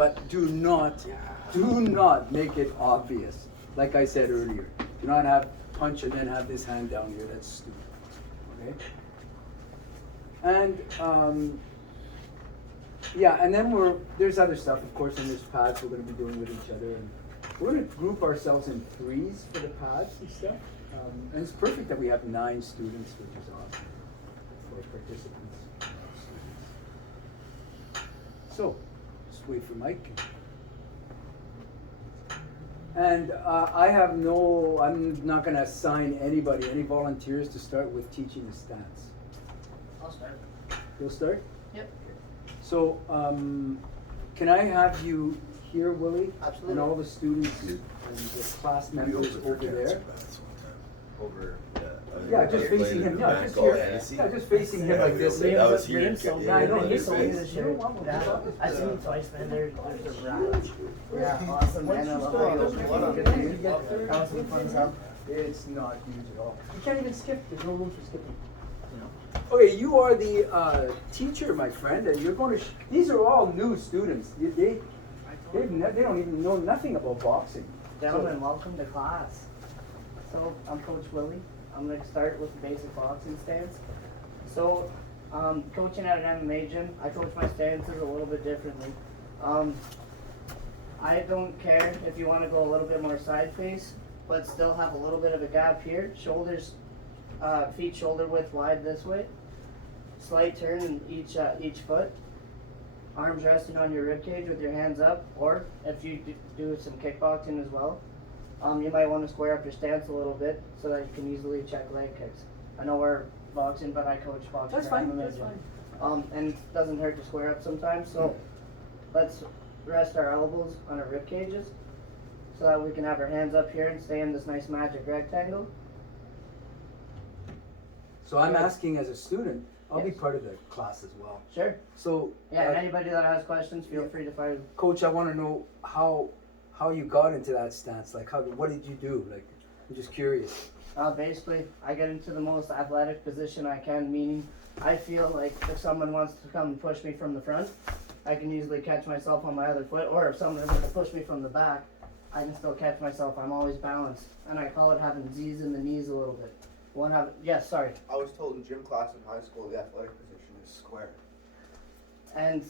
but do not make it obvious. Like I said earlier, do not have punch and then have this hand down here. That's stupid. Okay. And yeah, and then there's other stuff, of course, and there's pads we're going to be doing with each other, and we're going to group ourselves in threes for the pads and stuff. And it's perfect that we have 9 students, which is awesome for participants. So, just wait for Mike. And I'm not going to assign anybody, any volunteers to start with teaching the stance. I'll start. You'll start? Yep. So, can I have you here, Willie? Absolutely. And all the students and the class members over there? Over, Yeah, just facing him. Yeah, just here. Yeah, just facing him like this. That was here. Yeah, I know. He's so Face. good. I've seen him twice, man. There's a rat. Yeah, awesome, man. I love how you open it. That was some fun stuff. It's not huge at all. You can't even skip. There's no room for skipping. Okay, you are the teacher, my friend, and you're going to. These are all new students. They don't even know nothing about boxing. Gentlemen, welcome to class. So, I'm Coach Willie. I'm going to start with the basic boxing stance. So, coaching at an MMA gym, I coach my stances a little bit differently. I don't care if you want to go a little bit more side face, but still have a little bit of a gap here. Shoulders, feet shoulder width wide this way. Slight turn in each foot. Arms resting on your rib cage with your hands up, or if you do some kickboxing as well, you might want to square up your stance a little bit so that you can easily check leg kicks. I know we're boxing, but I coach boxing. That's fine. That's fine. And it doesn't hurt to square up sometimes. So let's rest our elbows on our rib cages so that we can have our hands up here and stay in this nice magic rectangle. So I'm asking as a student. I'll be Yes. part of the class as well. Sure. So Yeah, and anybody that has questions, feel free to fire. Coach, I want to know how you got into that stance. Like, what did you do? Like, I'm just curious. Basically, I get into the most athletic position I can, meaning I feel like if someone wants to come and push me from the front, I can easily catch myself on my other foot, or if someone is going to push me from the back, I can still catch myself. I'm always balanced, and I call it having Z's in the knees a little bit. Yes, sorry. I was told in gym class in high school the athletic position is square. And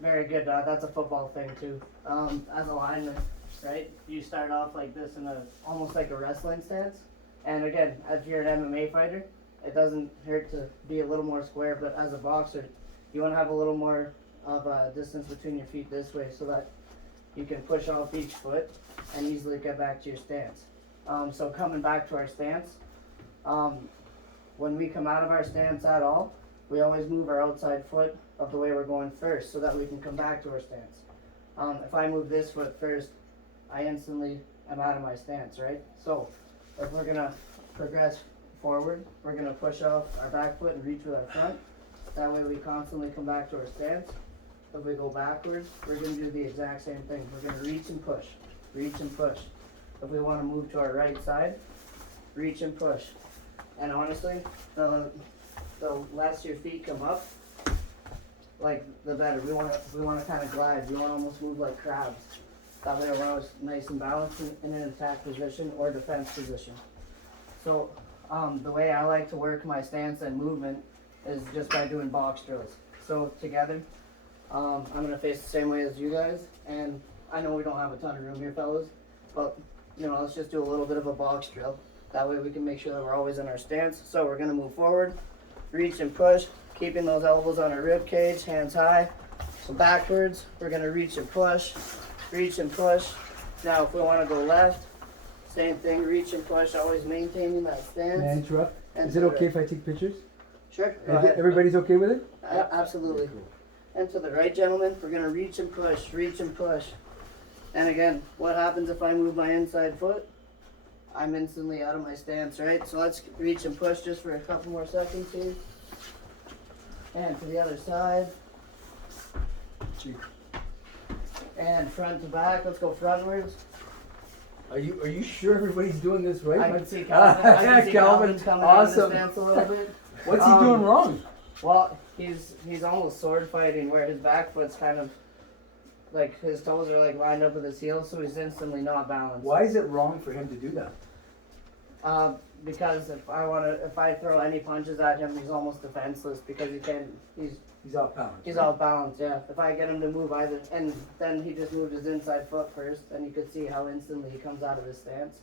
very good. That's a football thing too. As a lineman, right? You start off like this in almost like a wrestling stance. And again, if you're an MMA fighter, it doesn't hurt to be a little more square. But as a boxer, you want to have a little more of a distance between your feet this way, so that you can push off each foot and easily get back to your stance. So coming back to our stance, when we come out of our stance at all, we always move our outside foot of the way we're going first, so that we can come back to our stance. If I move this foot first, I instantly am out of my stance, right? So if we're gonna progress forward, we're gonna push off our back foot and reach with our front. That way we constantly come back to our stance. If we go backwards, we're gonna do the exact same thing. We're gonna reach and push, reach and push. If we wanna move to our right side, reach and push. And honestly, the less your feet come up, like the better. We want to kind of glide. We want to almost move like crabs. That way we're always nice and balanced in an attack position or defense position. So the way I like to work my stance and movement is just by doing box drills. So together, I'm going to face the same way as you guys. And I know we don't have a ton of room here, fellas, but let's just do a little bit of a box drill. That way we can make sure that we're always in our stance. So we're going to move forward, reach and push, keeping those elbows on our rib cage, hands high. So backwards, we're going to reach and push, reach and push. Now if we want to go left, same thing, reach and push, always maintaining that stance. May I interrupt? Is it okay if I take pictures? Sure. Go ahead. Everybody's okay with it? Absolutely. And to the right, gentlemen, we're going to reach and push, reach and push. And again, what happens if I move my inside foot? I'm instantly out of my stance, right? So let's reach and push just for a couple more seconds here. And to the other side. And front to back. Let's go frontwards. Are you sure everybody's doing this right? I can see Calvin. I can see Calvin coming out of the stance a little bit. What's he doing wrong? Well, he's almost sword fighting where his back foot's kind of like his toes are like lined up with his heels, so he's instantly not balanced. Why is it wrong for him to do that? Because if I throw any punches at him, he's almost defenseless because He's off balance. he's right? off balance. Yeah. If I get him to move either, and then he just moved his inside foot first, and you could see how instantly he comes out of his stance.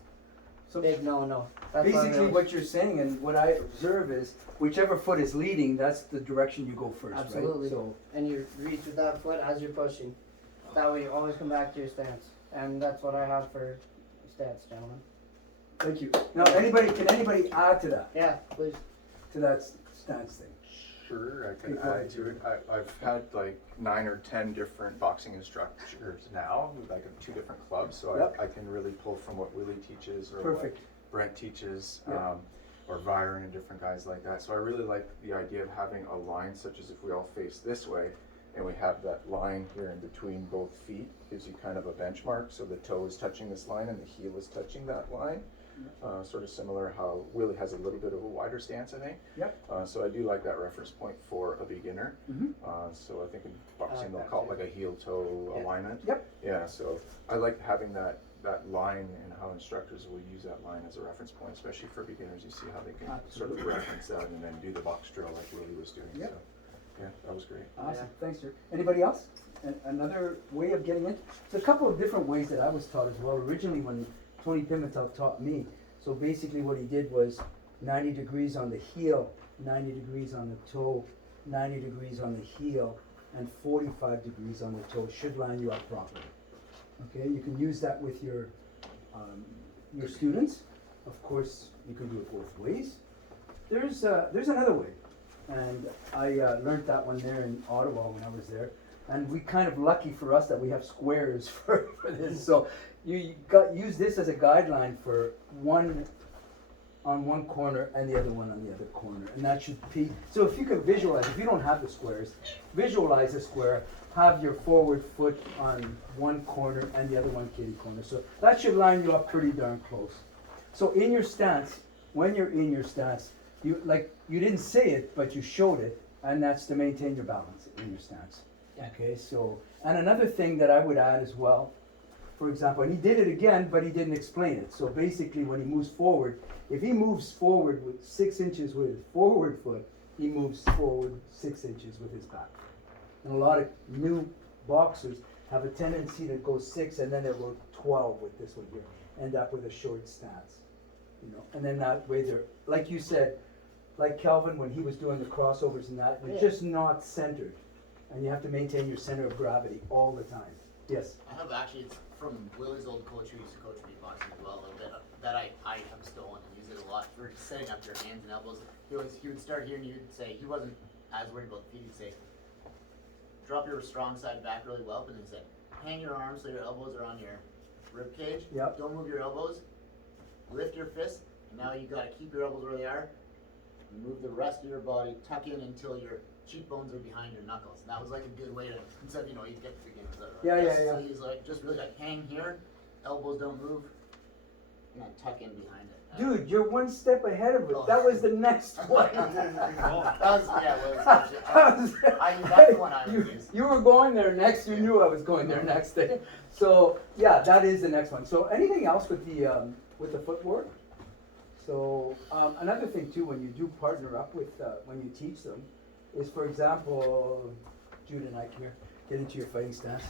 So Big no. That's basically what you're saying and what I observe is whichever foot is leading, that's the direction you go first, Absolutely. right? So And you reach with that foot as you're pushing. That way you always come back to your stance. And that's what I have for stance, gentlemen. thank you. Now can anybody add to that? Yeah, please. To that stance thing? Sure, I can Keep going. add to it. I've had like 9 or 10 different boxing instructors now, like of 2 different clubs, so Yep. I can really pull from what Willie teaches or Perfect. what Brent teaches, Yep. or Byron and different guys like that. So I really like the idea of having a line such as if we all face this way and we have that line here in between both feet, gives you kind of a benchmark, so the toe is touching this line and the heel is touching that line. Sort of similar how Willie has a little bit of a wider stance, I think. Yep. So I do like that reference point for a beginner. Mm-hmm. So I think in boxing they'll that call it too. like a heel-toe Yeah. alignment. Yep. Yeah, so I like having that line and how instructors will use that line as a reference point, especially for beginners. You see how they can sort of reference that and then do the box drill like Willie was doing. Yep. So, yeah, that was great. Awesome, Yeah. thanks, sir. Anybody else? Another way of getting it? There's a couple of different ways that I was taught as well. Originally, when Tony Pimentel taught me, so basically what he did was 90 degrees on the heel, 90 degrees on the toe, 90 degrees on the heel, and 45 degrees on the toe should line you up properly. Okay, you can use that with your students. Of course, you can do it both ways. There's another way, and I learned that one there in Ottawa when I was there. And we kind of lucky for us that we have squares for this. So you use this as a guideline for one on one corner and the other one on the other corner, and that should be. So if you can visualize, if you don't have the squares, visualize a square. Have your forward foot on one corner and the other one kitty corner. So that should line you up pretty darn close. So in your stance, when you're in your stance, you didn't say it, but you showed it, and that's to maintain your balance in your stance. Okay, so, and another thing that I would add as well, for example, and he did it again, but he didn't explain it. So basically when he moves forward, if he moves forward with 6 inches with his forward foot, he moves forward 6 inches with his back. And a lot of new boxers have a tendency to go 6 and then they'll go 12 with this one here, end up with a short stance. And then that way they're, like you said, like Calvin when he was doing the crossovers and that, they're just not centered. And you have to maintain your center of gravity all the time. Yes? I have actually, it's from Willie's old coach who used to coach me boxing as well a little bit, that I have stolen and use it a lot for setting up your hands and elbows. He would start here and he would say, he wasn't as worried about the feet, he'd say, drop your strong side back really well, but then he said, hang your arms so your elbows are on your rib cage. Yep. Don't move your elbows. Lift your fist, and now you gotta keep your elbows where they are. Move the rest of your body, tuck in until your cheekbones are behind your knuckles. And that was like a good way to, instead of, you get the beginners that are Yeah, like this. yeah. So he's like, just really like hang here, elbows don't move, and then tuck in behind it. Dude, you're one step ahead of it. That was the next one. That was, yeah, well, that's the one I would use. You were going there next. You knew I was going there next. So yeah, that is the next one. So anything else with the footwork? So another thing too, when you do partner up with when you teach them, is for example, Jude and I come here, get into your fighting stance.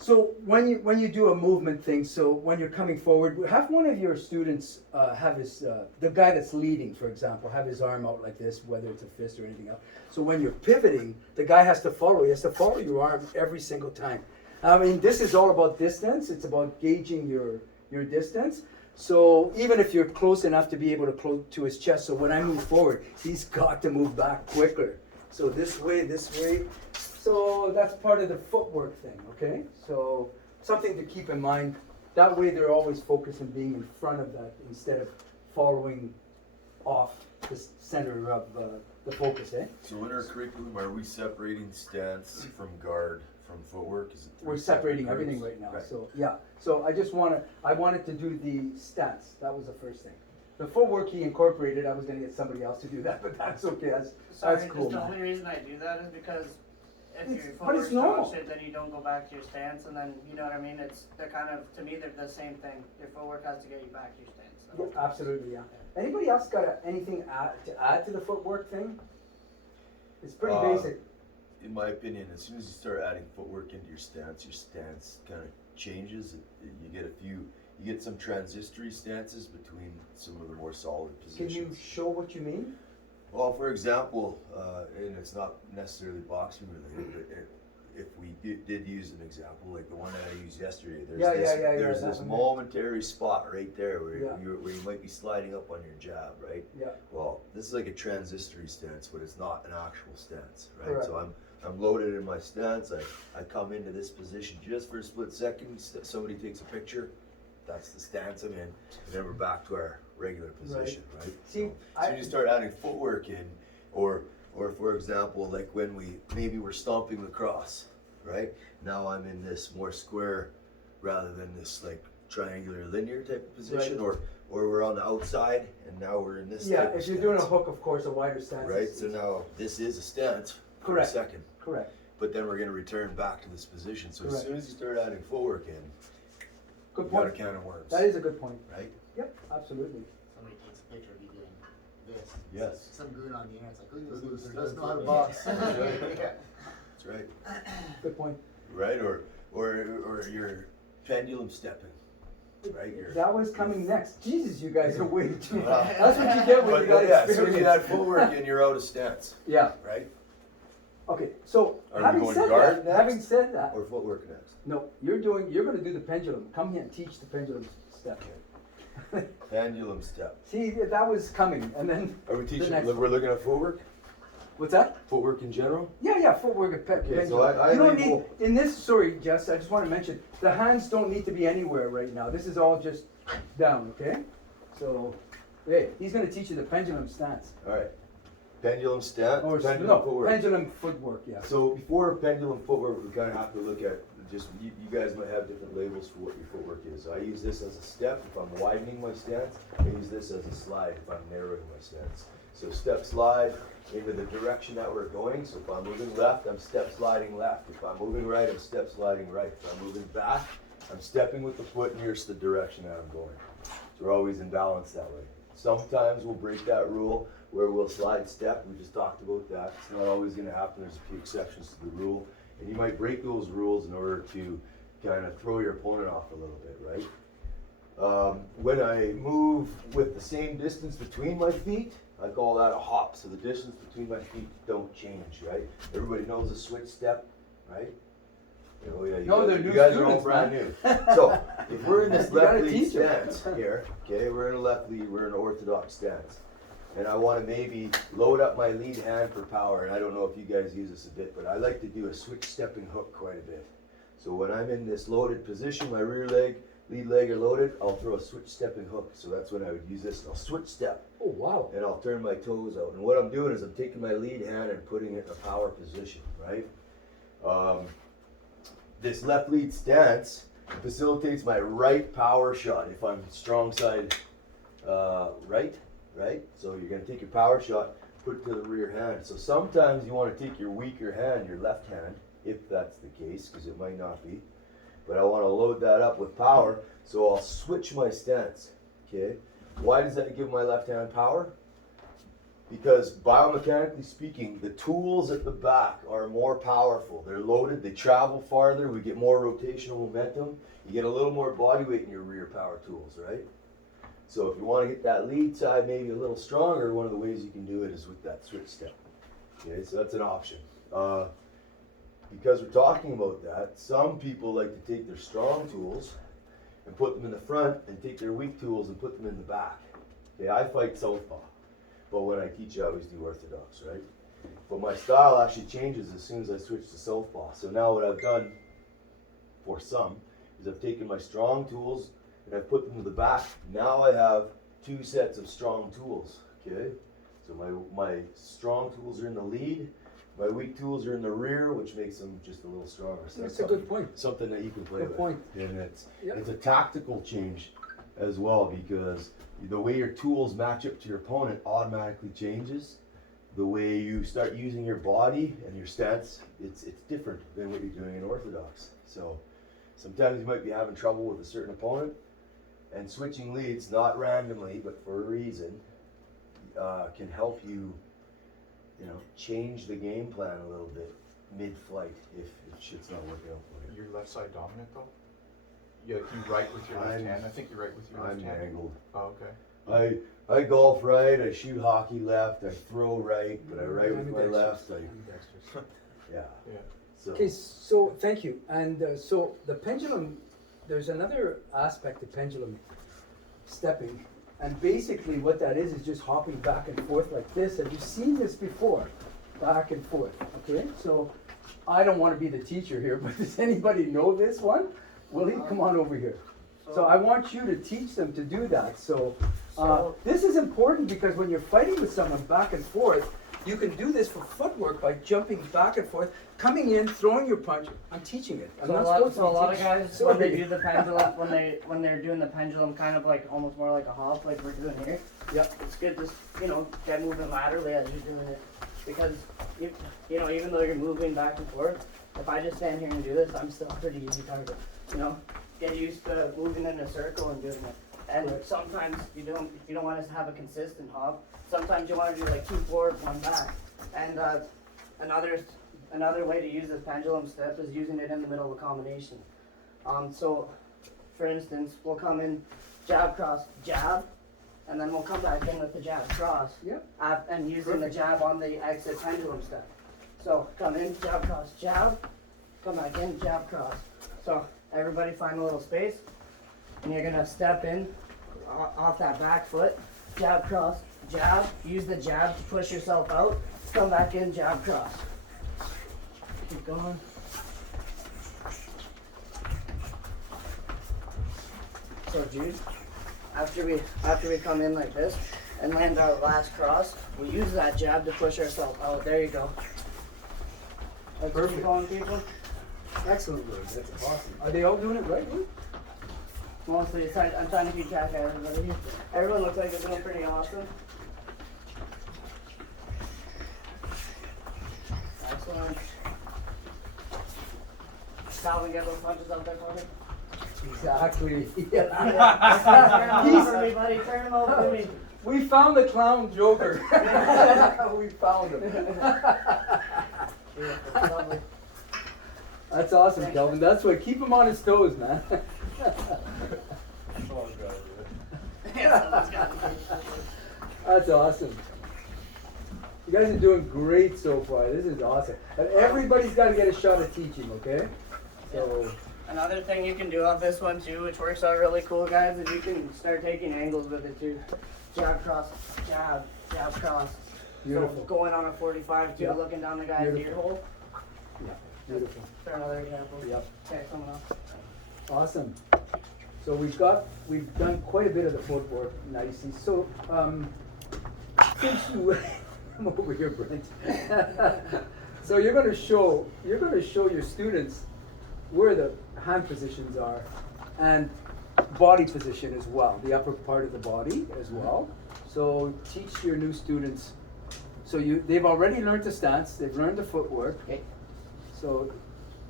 So when you do a movement thing, so when you're coming forward, have one of your students have his, the guy that's leading, for example, have his arm out like this, whether it's a fist or anything else. So when you're pivoting, the guy has to follow. He has to follow your arm every single time. I mean, this is all about distance. It's about gauging your distance. So even if you're close enough to be able to close to his chest, so when I move forward, he's got to move back quicker. So this way. So that's part of the footwork thing, okay? So something to keep in mind. That way they're always focused on being in front of that instead of following off the center of the focus, eh? So in our curriculum, are we separating stance from guard from footwork? Is it We're three separating separate everything groups? right now, Okay. so yeah. So I wanted to do the stance. That was the first thing. The footwork he incorporated, I was gonna get somebody else to do that, but that's okay. That's Sorry, cool, just the man. only reason I do that is because if It's- your but it's footwork's normal. dog shit, then you don't go back to your stance, and then, you know what I mean, they're kind of, to me, they're the same thing. Your footwork has to get you back to your stance. So. Yeah, absolutely, yeah. Anybody else got anything to add to the footwork thing? It's pretty basic. In my opinion, as soon as you start adding footwork into your stance kind of changes. You get some transitory stances between some of the more solid Can positions. you show what you mean? Well, for example, and it's not necessarily boxing related, but if we did use an example, like the one that I used yesterday, there's that this one. momentary spot right there where, Yeah. where you might be sliding up on your jab, right? Yeah. Well, this is like a transitory stance, but it's not an actual stance, right? Correct. So I'm loaded in my stance. I come into this position just for a split second. Somebody takes a picture. That's the stance I'm in, and then we're back to our regular position, right? See, So as you start adding footwork in, or for example, like when we're stomping lacrosse, right? Now I'm in this more square rather than this like triangular linear type of position, Right. or we're on the outside and now we're in this. Yeah, type of if you're doing a stance, hook, of course, a wider stance. right? So now this is a stance for Correct. a second, Correct. but then we're going to return back to this position. So as Correct. soon as you start adding footwork in, Good you got a point. can of worms, That is a good point. right? Yep, absolutely. Somebody takes a picture of you doing this. Yes. Some goon on the internet's like, look at Look this at loser, this doesn't know how to guy. box. That's right. Yeah. That's right. Good point. Right, or you're pendulum stepping, right? That was coming next. Jesus, you guys are way too. Wow. That's what you get when But you got yeah, as soon as you add experience. footwork in, you're out of stance, Yeah. right? Okay. So Are we having going said guard that, next? having said that, Or footwork next. no, you're going to do the pendulum. Come here and teach the pendulum step. Pendulum step. See, that was coming, and then Are we teaching? next We're looking at footwork. what's that? Footwork in general. Yeah, footwork and Okay, so pendulum. I You don't label- need in this. Sorry, Jess. I just want to mention the hands don't need to be anywhere right now. This is all just down. Okay. So, hey, he's going to teach you the pendulum stance All right. Pendulum stance. or Pendulum footwork. pendulum footwork. Yeah. So before pendulum footwork, we kind of have to look at just, you guys might have different labels for what your footwork is. I use this as a step if I'm widening my stance. I use this as a slide if I'm narrowing my stance. So step slide into the direction that we're going. So if I'm moving left, I'm step sliding left. If I'm moving right, I'm step sliding right. If I'm moving back, I'm stepping with the foot nearest the direction that I'm going. So we're always in balance that way. Sometimes we'll break that rule where we'll slide step. We just talked about that. It's not always going to happen. There's a few exceptions to the rule. And you might break those rules in order to kind of throw your opponent off a little bit, right? When I move with the same distance between my feet, I call that a hop. So the distance between my feet don't change, right? Everybody knows a switch step, right? Oh yeah, No, they're you new guys are all students, brand man. new. So if we're in this You gotta left lead teach 'em. stance here, okay, we're in a left lead, we're in an orthodox stance. And I want to maybe load up my lead hand for power. And I don't know if you guys use this a bit, but I like to do a switch stepping hook quite a bit. So when I'm in this loaded position, my rear leg, lead leg are loaded, I'll throw a switch stepping hook. So that's when I would use this. I'll switch step Oh wow. and I'll turn my toes out. And what I'm doing is I'm taking my lead hand and putting it in a power position, right? This left lead stance facilitates my right power shot if I'm strong side right? So you're going to take your power shot, put it to the rear hand. So sometimes you want to take your weaker hand, your left hand, if that's the case, because it might not be. But I want to load that up with power, so I'll switch my stance, okay? Why does that give my left hand power? Because biomechanically speaking, the tools at the back are more powerful. They're loaded, they travel farther, we get more rotational momentum. You get a little more body weight in your rear power tools, right? So if you want to get that lead side maybe a little stronger, one of the ways you can do it is with that switch step. Okay, so that's an option. Because we're talking about that, some people like to take their strong tools and put them in the front and take their weak tools and put them in the back. Okay, I fight Southpaw, but when I teach I always do orthodox, right? But my style actually changes as soon as I switch to Southpaw. So now what I've done for some is I've taken my strong tools and I've put them to the back. Now I have two sets of strong tools, okay? So my strong tools are in the lead, my weak tools are in the rear, which makes them just a little stronger. So That's a good point. something that you can play Good with. point. And it's Yep. it's a tactical change as well, because the way your tools match up to your opponent automatically changes the way you start using your body and your stance, it's different than what you're doing in orthodox. So sometimes you might be having trouble with a certain opponent, and switching leads, not randomly, but for a reason, can help you, change the game plan a little bit mid-flight if shit's not working out for you. You're left side dominant though? Yeah, you right with your left hand? I think you're right with your left I'm hand. angled. Oh, okay. I golf right, I shoot hockey left, I throw right, but I write with my left. Yeah. So Okay, so thank you. And so the pendulum, there's another aspect of pendulum stepping. And basically what that is just hopping back and forth like this. Have you seen this before? Back and forth, okay? So I don't want to be the teacher here, but does anybody know this one? Willie, come on over here. So I want you to teach them to do that. So this is important because when you're fighting with someone back and forth, you can do this for footwork by jumping back and forth, coming in, throwing your punch. I'm teaching it. I'm not supposed to So a lot of teach- guys, Sorry. when they do the pendulum, when they're doing the pendulum, kind of like almost more like a hop, like we're doing here. Yep. It's good to get moving laterally as you're doing it, because even though you're moving back and forth, if I just stand here and do this, I'm still a pretty easy target. Get used to moving in a circle and doing it. And sometimes you don't want us to have a consistent hop. Sometimes you want to do like 2 forward, 1 back. And another way to use this pendulum step is using it in the middle of a combination. So, for instance, we'll come in jab, cross, jab, and then we'll come back in with the jab, cross. Yep. And using the jab on the exit pendulum step. So, come in, jab, cross, jab, come back in, jab, cross. So, everybody find a little space, and you're gonna step in off that back foot, jab, cross, jab, use the jab to push yourself out, come back in, jab, cross. Keep going. So Jude, after we come in like this and land our last cross, we use that jab to push ourselves out. There you go. Let's keep Perfect. going, people. Excellent, Willie. That's awesome. Are they all doing it right, Willie? Mostly, I'm trying to keep track of everybody. Everyone looks like they're doing pretty awesome. Excellent. Calvin, get those punches out there for me. Exactly. Turn them over to me, buddy. Turn them over to me. We found the clown joker. We found him. Yeah, lovely. That's awesome, Kelvin. That's what, keep him on his toes, man. That's awesome. You guys are doing great so far. This is awesome. And everybody's got to get a shot at teaching, okay? So, Another thing you can do on this one too, which works out really cool, guys, is you can start taking angles with it too. Jab, cross, jab, jab, cross. beautiful. So going on a 45 too, Yeah. looking down the guy's Beautiful. ear hole. Yeah, beautiful. For another example. Yep. Okay, someone else. Awesome. So we've done quite a bit of the footwork nicely. So, since you, I'm over here, Brent. So you're going to show your students where the hand positions are and body position as well, the upper part of the body as well. So teach your new students. So they've already learned the stance, they've learned the footwork. Okay. So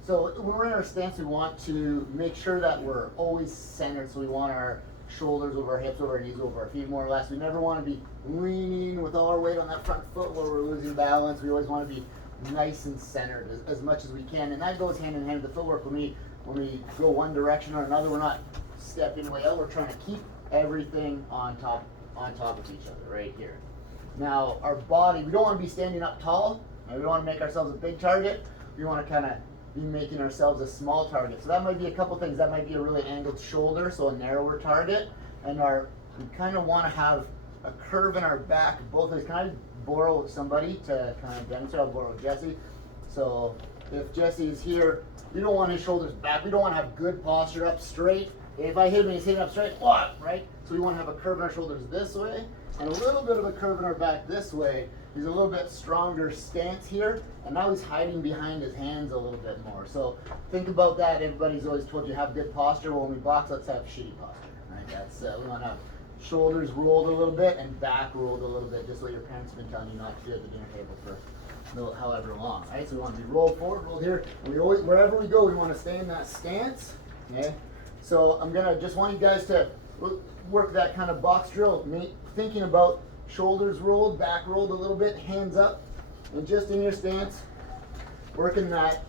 So when we're in our stance, we want to make sure that we're always centered. So we want our shoulders over our hips, over our knees, over our feet, more or less. We never want to be leaning with all our weight on that front foot where we're losing balance. We always want to be nice and centered as much as we can. And that goes hand in hand with the footwork. When we go one direction or another, we're not stepping way out. We're trying to keep everything on top of each other right here. Now, our body, we don't want to be standing up tall. And we want to make ourselves a big target. We want to kind of be making ourselves a small target. So that might be a couple things. That might be a really angled shoulder, so a narrower target. And we kind of want to have a curve in our back both ways. Can I borrow somebody to kind of demonstrate? I'll borrow Jesse. So if Jesse is here, we don't want his shoulders back. We don't want to have good posture up straight. If I hit him and he's hitting up straight, right? So we want to have a curve in our shoulders this way and a little bit of a curve in our back this way. He's a little bit stronger stance here, and now he's hiding behind his hands a little bit more. So think about that. Everybody's always told you have good posture. Well, when we box, let's have shitty posture, right? That's we want to have shoulders rolled a little bit and back rolled a little bit, just what your parents have been telling you not to do at the dinner table for however long, right? So we want to be rolled forward, rolled here. And we always, wherever we go, we want to stay in that stance, okay? So I'm gonna just want you guys to work that kind of box drill, thinking about shoulders rolled, back rolled a little bit, hands up, and just in your stance, working that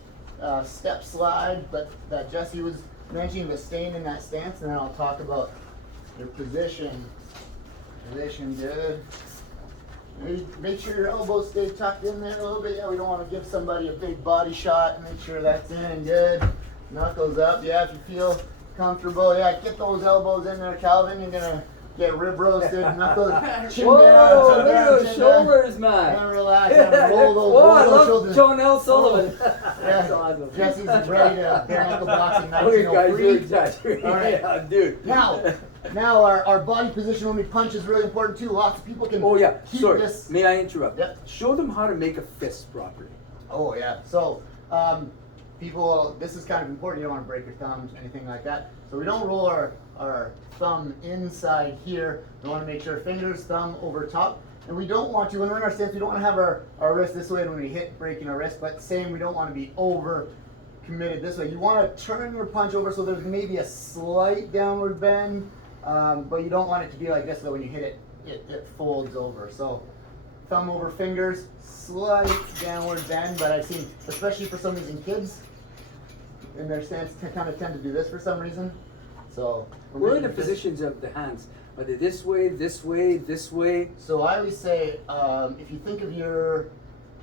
step slide, but that Jesse was mentioning, but staying in that stance, and then I'll talk about your position. Position, good. Make sure your elbows stay tucked in there a little bit. Yeah, we don't want to give somebody a big body shot. Make sure that's in, good. Knuckles up, yeah, if you feel comfortable. Yeah, get those elbows in there, Calvin. You're gonna get rib roasted. Knuckles, chin Whoa, down, look chin at down, those chin shoulders, down. man. And relax, and roll those, Whoa, roll I those love shoulders. Jonelle Sullivan. Yeah, That's awesome. Jesse's ready to bare knuckle boxing Oh, you guys, you're 1903. exaggerating. All right. Yeah, dude. Now our body position when we punch is really important too. Lots of people can Oh yeah, keep sorry. this. May I interrupt? Yep. Show them how to make a fist properly. Oh yeah. So people, this is kind of important. You don't want to break your thumbs, anything like that. So we don't roll our thumb inside here. We want to make sure fingers, thumb over top. And we don't want to, when we're in our stance, we don't want to have our wrist this way when we hit breaking our wrist, but same, we don't want to be over committed this way. You want to turn your punch over so there's maybe a slight downward bend, but you don't want it to be like this, so when you hit it, it folds over. So thumb over fingers, slight downward bend, but I've seen, especially for some reason, kids in their stance kind of tend to do this for some reason. So Where are the positions of the hands? Are they this way, this way, this way? So I always say, if you think of your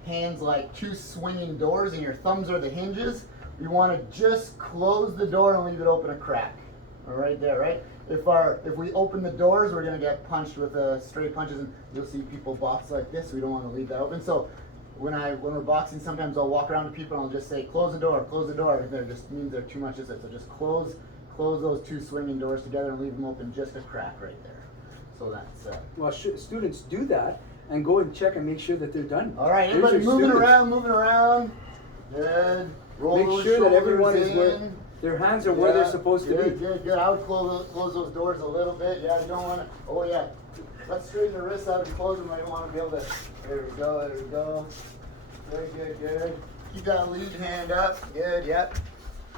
hands like two swinging doors and your thumbs are the hinges, you want to just close the door and leave it open a crack. Right there, right? If we open the doors, we're gonna get punched with straight punches, and you'll see people box like this. We don't want to leave that open. So when we're boxing, sometimes I'll walk around to people and I'll just say, close the door, close the door. If there just means they're too much, so just close those two swinging doors together and leave them open just a crack right there. So that's Well, students do that and go and check and make sure that they're done. all right. Here's Everybody your moving students. around. Good. Roll Make those sure that everyone shoulders is where in. their hands are where they're supposed to Good, be. good. I would close those doors a little bit. Yeah, you don't want to. Oh yeah. Let's straighten the wrists out and close them. I don't want to be able to. There we go. There we go. Good. Keep that lead hand up. Good. Yep.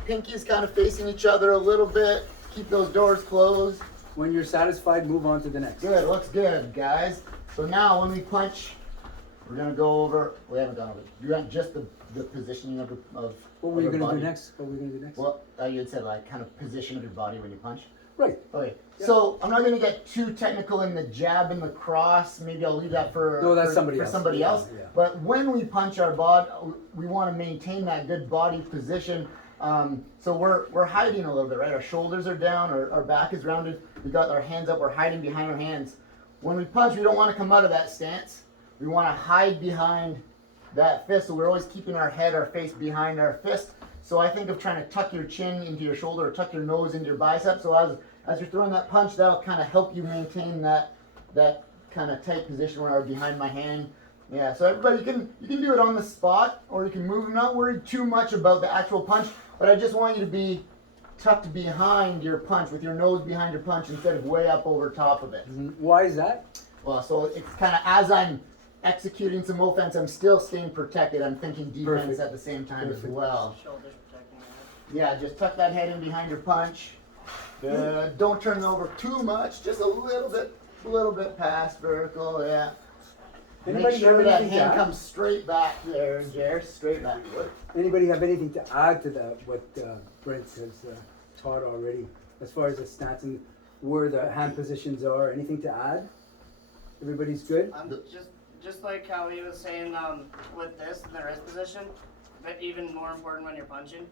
Pinkies kind of facing each other a little bit. Keep those doors closed. When you're satisfied, move on to the next. Good. Looks good, guys. So now when we punch, we're gonna go over. We haven't gone over. You got just the positioning of What were you of the going to do body. next? What were you going to do next? Well, you had said like kind of position of your body when you punch. Right. Okay, Yeah. so I'm not gonna get too technical in the jab and the cross. Maybe I'll leave that for No, that's for somebody else. somebody else. Yeah. But when we punch our body, we want to maintain that good body position. So we're hiding a little bit, right? Our shoulders are down, our back is rounded. We got our hands up. We're hiding behind our hands. When we punch, we don't want to come out of that stance. We want to hide behind that fist. So we're always keeping our head, our face behind our fist. So I think of trying to tuck your chin into your shoulder or tuck your nose into your bicep. So as you're throwing that punch, that'll kind of help you maintain that kind of tight position where I'm behind my hand. Yeah, so everybody, you can do it on the spot, or you can move. Not worry too much about the actual punch, but I just want you to be tucked behind your punch, with your nose behind your punch instead of way up over top of it. Why is that? Well, so it's kind of, as I'm executing some offense, I'm still staying protected. I'm thinking defense Perfect. at the same time Perfect. as well. Shoulders protecting that. Yeah, just tuck that head in behind your punch. Don't turn it over too much, just a little bit past vertical, yeah. Anybody Make sure have that anything to hand add? comes straight back there, Jer, straight back. Anybody have anything to add to that? What Brent has taught already, as far as the stance and where the hand positions are? Anything to add? Everybody's good. Just like how he was saying with this in the wrist position, but even more important when you're punching.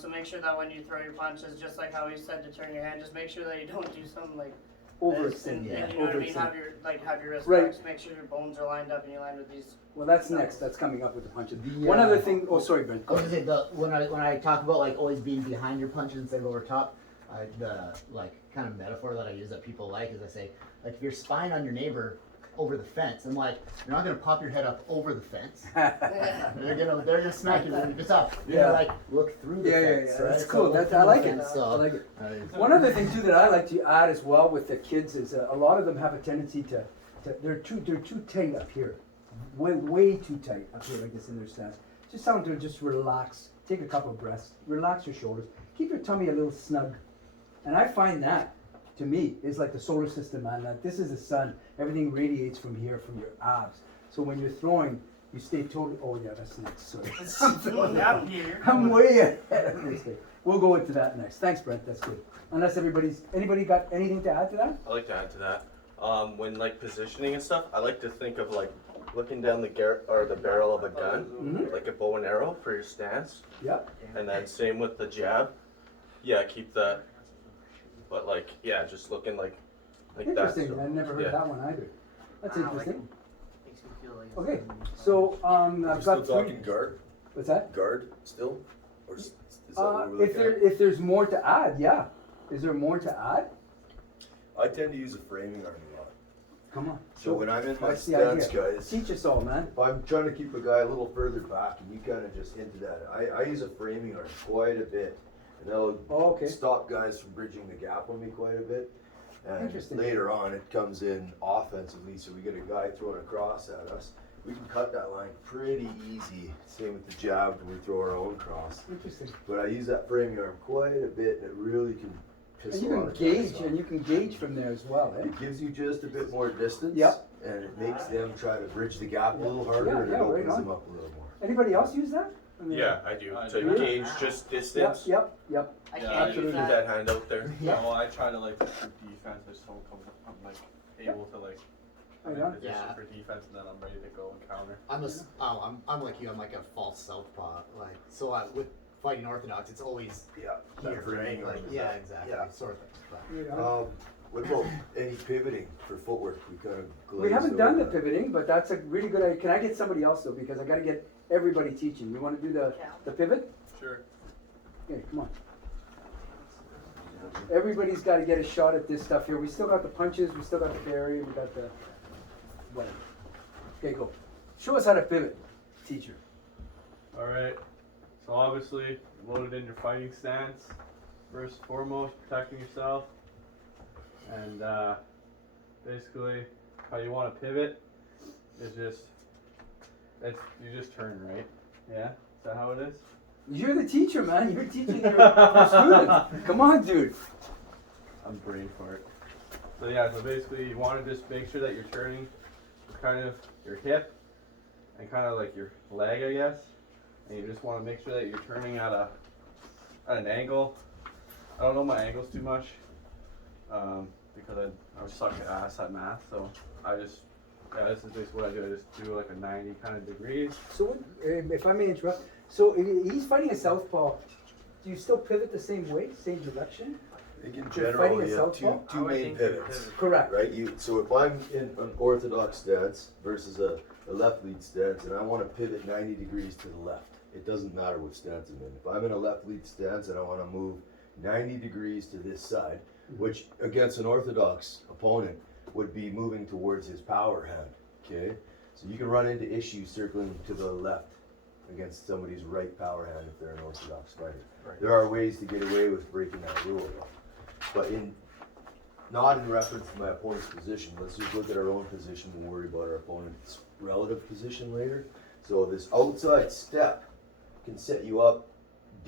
So make sure that when you throw your punches, just like how he said to turn your hand, just make sure that you don't do something like this, and Overextend. you know what I mean. Overextend. Have your wrist Right. flexed. Make sure your bones are lined up and you land with these. Well, that's next. That's coming up with the punches. The, One other thing. Oh, sorry, Brent. I was gonna say when I talk about like always being behind your punches instead of over top, the like kind of metaphor that I use that people like is I say, like, if you're spying on your neighbor over the fence. I'm like, you're not gonna pop your head up over the fence. They're gonna smack you when you're just up. You're Yeah. gonna like look through the fence, right? That's So cool. look That, through I the like it. fence, I so- like it. One other thing too that I like to add as well with the kids is a lot of them have a tendency to they're too tight up here, way too tight up here like this in their stance. Just tell them to just relax, take a couple of breaths, relax your shoulders, keep your tummy a little snug, and I find that to me is like the solar system, man. That this is the sun, everything radiates from here, from your abs. So when you're throwing, you stay totally. Oh yeah, that's next. Sorry, I'm way ahead of this thing. We'll go into that next. Thanks, Brent. That's good. Unless anybody got anything to add to that? I like to add to that. When like positioning and stuff, I like to think of like looking down the barrel of a gun, Mhm. like a bow and arrow for your stance, Yep. and then same with the jab. Yeah, keep that. But like, yeah, just looking like that. Interesting. So, I never heard yeah. that one either. That's Wow, interesting. Makes me feel like Okay, so I've We're still got talking three. guard, What's that? guard still? Or is that what we're If looking at? if there's more to add, yeah. Is there more to add? I tend to use a framing arm a lot. Come on. So when I'm in my That's the stance, idea. guys, Teach us all, man. if I'm trying to keep a guy a little further back, and you kind of just hinted at it, I use a framing arm quite a bit. And that'll Oh, okay. stop guys from bridging the gap on me quite a bit. And Interesting. later on, it comes in offensively, so we get a guy throwing a cross at us. We can cut that line pretty easy. Same with the jab when we throw our own cross. Interesting. But I use that framing arm quite a bit, and it really can piss And you a lot can of guys gauge, off. and you can gauge from there as well, eh? It gives you just a bit more distance. Yep. And it makes them try to bridge the gap a little harder, Yeah, and yeah, it right opens on. them up a little more. Anybody else use that? I mean, Yeah, I do. To Really? gauge just distance. Yep. I Yeah, can't I use keep absolutely. that hand out there. Yeah. No, I try to like the troop defense. I just don't come. I'm like able to like. I'm Right on. in position Yeah. for defense, and then I'm ready to go and counter. I'm like you. I'm like a false southpaw. Like so, with fighting orthodox, it's always Yeah. here, that framing right? arm Like is yeah, that. exactly. Yeah. Sort of thing. But. Right on. What about any pivoting for footwork? We kind of We glazed haven't done the over that. pivoting, but that's a really good idea. Can I get somebody else though? Because I gotta get everybody teaching. You wanna do the pivot? Sure. Okay, come on. Everybody's gotta get a shot at this stuff here. We still got the punches, we still got the parry, we got the, whatever. Okay, go. Show us how to pivot, teacher. All right. So obviously, loaded in your fighting stance. First and foremost, protecting yourself, and basically, how you want to pivot is you just turn right. Yeah. Is that how it is? You're the teacher, man. You're teaching your students. Come on, dude. I'm brain fart. So yeah, so basically you want to just make sure that you're turning kind of your hip and kind of like your leg, I guess. And you just want to make sure that you're turning at an angle. I don't know my angles too much because I was sucking ass at math. So this is basically what I do. I just do like a 90 kind of degrees. So, if I may interrupt, so if he's fighting a southpaw. Do you still pivot the same way, same direction? I think in You're general, fighting a you have southpaw? two main pivots. Correct. Right, so if I'm in an orthodox stance versus a left lead stance, and I want to pivot 90 degrees to the left, it doesn't matter what stance I'm in. If I'm in a left lead stance and I want to move 90 degrees to this side, which against an orthodox opponent would be moving towards his power hand, okay? So you can run into issues circling to the left against somebody's right power hand if they're an orthodox fighter. Right. There are ways to get away with breaking that rule, but not in reference to my opponent's position. Let's just look at our own position. We'll worry about our opponent's relative position later. So this outside step can set you up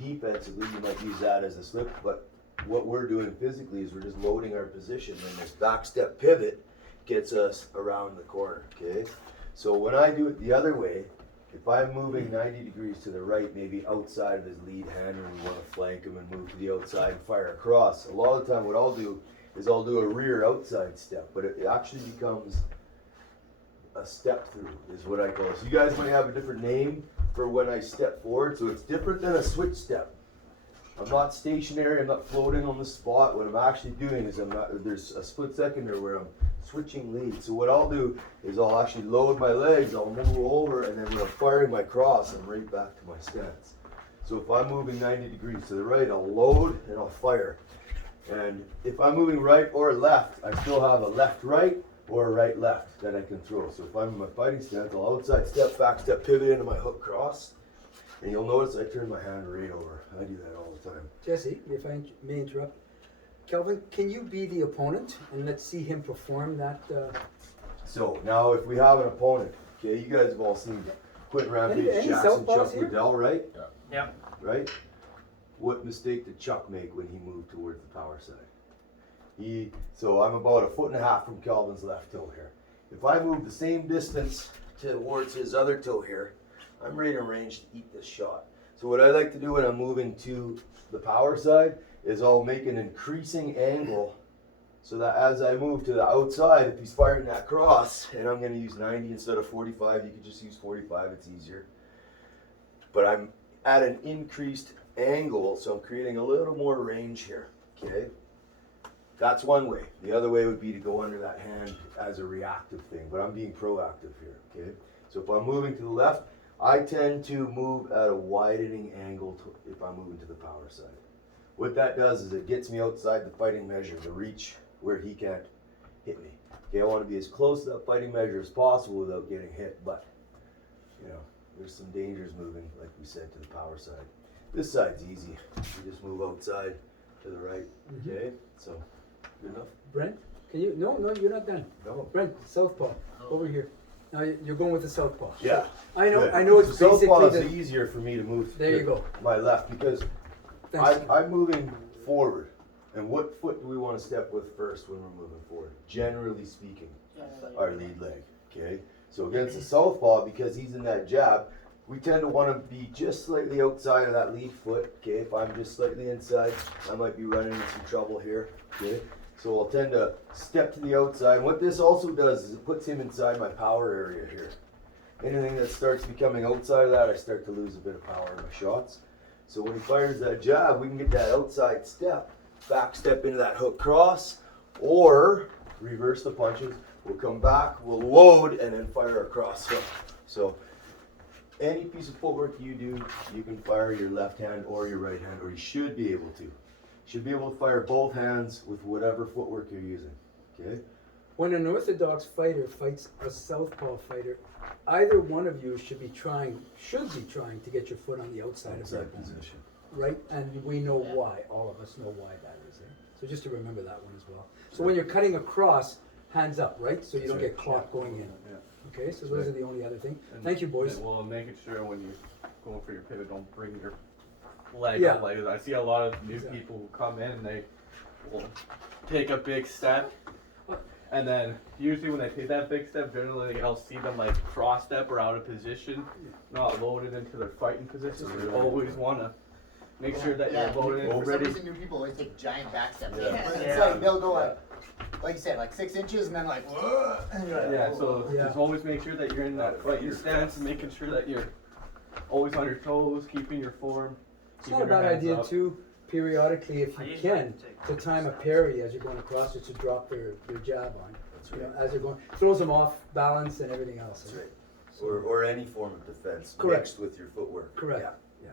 defensively. You might use that as a slip, but what we're doing physically is we're just loading our position, and this back step pivot gets us around the corner, okay? So when I do it the other way, if I'm moving 90 degrees to the right, maybe outside of his lead hand, and we want to flank him and move to the outside and fire across, a lot of the time what I'll do is I'll do a rear outside step, but it actually becomes a step through is what I call it. So you guys might have a different name for when I step forward, so it's different than a switch step. I'm not stationary, I'm not floating on the spot. What I'm actually doing is there's a split second there where I'm switching leads. So what I'll do is I'll actually load my legs, I'll move over, and then when I'm firing my cross, I'm right back to my stance. So if I'm moving 90 degrees to the right, I'll load and I'll fire. And if I'm moving right or left, I still have a left-right or a right left that I can throw. So if I'm in my fighting stance, I'll outside step, back step, pivot into my hook cross. And you'll notice I turn my hand right over. I do that all the time. Jesse, if I may interrupt. Kelvin, can you be the opponent and let's see him perform that? So now if we have an opponent, okay, you guys have all seen Quentin Rampage, Any Jackson, Southpaws Chuck here? Liddell, right? Yeah. Right? What mistake did Chuck make when he moved towards the power side? So I'm about 1.5 feet from Kelvin's left toe here. If I move the same distance towards his other toe here, I'm right in range to eat this shot. So what I like to do when I'm moving to the power side is I'll make an increasing angle so that as I move to the outside, if he's firing that cross, and I'm going to use 90 instead of 45, you could just use 45, it's easier. But I'm at an increased angle, so I'm creating a little more range here, okay? That's one way. The other way would be to go under that hand as a reactive thing, but I'm being proactive here, okay? So if I'm moving to the left, I tend to move at a widening angle if I'm moving to the power side. What that does is it gets me outside the fighting measure, the reach where he can't hit me. Okay, I want to be as close to that fighting measure as possible without getting hit, but you know, there's some dangers moving, like we said, to the power side. This side's easy. You just move outside to the right, okay? So, good enough? Brent, can you? No, you're not done. No. Brent, Southpaw, over here. Now you're going with the Southpaw. Yeah. I know. Good. I know. It's So Southpaw basically is easier for me to move. There to you go. My left because Thanks. I'm moving forward. And what foot do we want to step with first when we're moving forward? Generally speaking, our lead leg. Okay. So against the Southpaw, because he's in that jab, we tend to want to be just slightly outside of that lead foot. Okay. If I'm just slightly inside, I might be running into some trouble here. Okay. So I'll tend to step to the outside. And what this also does is it puts him inside my power area here. Anything that starts becoming outside of that, I start to lose a bit of power in my shots. So when he fires that jab, we can get that outside step, back step into that hook cross, or reverse the punches. We'll come back, we'll load, and then fire a cross hook. So any piece of footwork you do, you can fire your left hand or your right hand, or you should be able to. Should be able to fire both hands with whatever footwork you're using, okay? When an orthodox fighter fights a southpaw fighter, either one of you should be trying to get your foot on the outside of their Outside opponent, position. right? And we know why. All of us know why that is. So just to remember that one as well. So when you're cutting across, hands up, right? So you don't get caught going in. Yeah. Okay. So those are the only other thing. And- Thank you, boys. and, well, making sure when you're going for your pivot, don't bring your leg Yeah. up. Like I see a lot of new Exactly. people who come in and they will take a big step, and then usually when they take that big step, generally I'll see them like cross step or out of position, not loaded into their fighting position. So you always want to make sure that Yeah, you're loaded for and some ready. reason, new people always take giant back steps. Yeah. It's like they'll go like you said, like 6 inches, and then like, whoa, and you're like, Yeah, whoa. so Yeah. just always make sure that you're in that fighting stance and making sure that you're always on your toes, keeping your form. It's not a bad idea too, periodically, if you can, to time a parry as you're going across it to drop their jab on. That's You right. know, as they're going, throws them off balance and everything else. That's right. Or any form of defense Correct. mixed with your footwork. Correct. Yeah.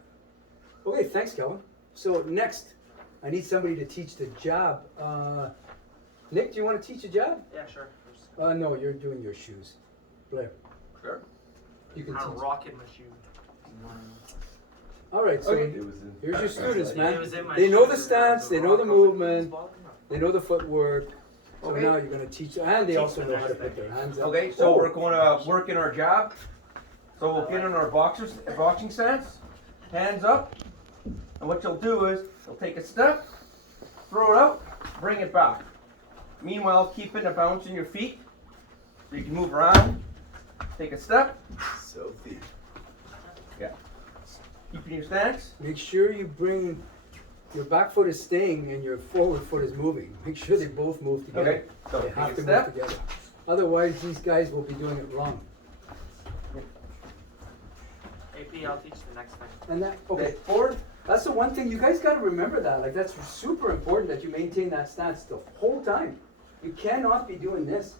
Okay, thanks, Kelvin. So next, I need somebody to teach the jab. Nick, do you want to teach a jab? Yeah, sure. No, you're doing your shoes. Blair, Sure. you can I'm teach. rocking my shoe. All right, so It was in, here's your students, It man. was in my They know the shoe, stance, they know the rock on it. movement, they know the footwork. So Okay. now you're going to teach, and they Teach also the know how to next put thing. their hands up. Okay, so Oh. we're going to work in our jab. So we'll get in our boxing stance, hands up, and what you'll do is you'll take a step, throw it out, bring it back. Meanwhile, keeping a bounce in your feet, so you can move around. Take a step, Sophie. keeping your stance. Make sure you bring, your back foot is staying and your forward foot is moving. Make sure they both move together. Okay, so They take have a to move step. together. Otherwise, these guys will be doing it wrong. AP, I'll teach the next thing. And that, okay, Forward. that's the one thing, you guys gotta remember that, like, that's super important that you maintain that stance the whole time. You cannot be doing this,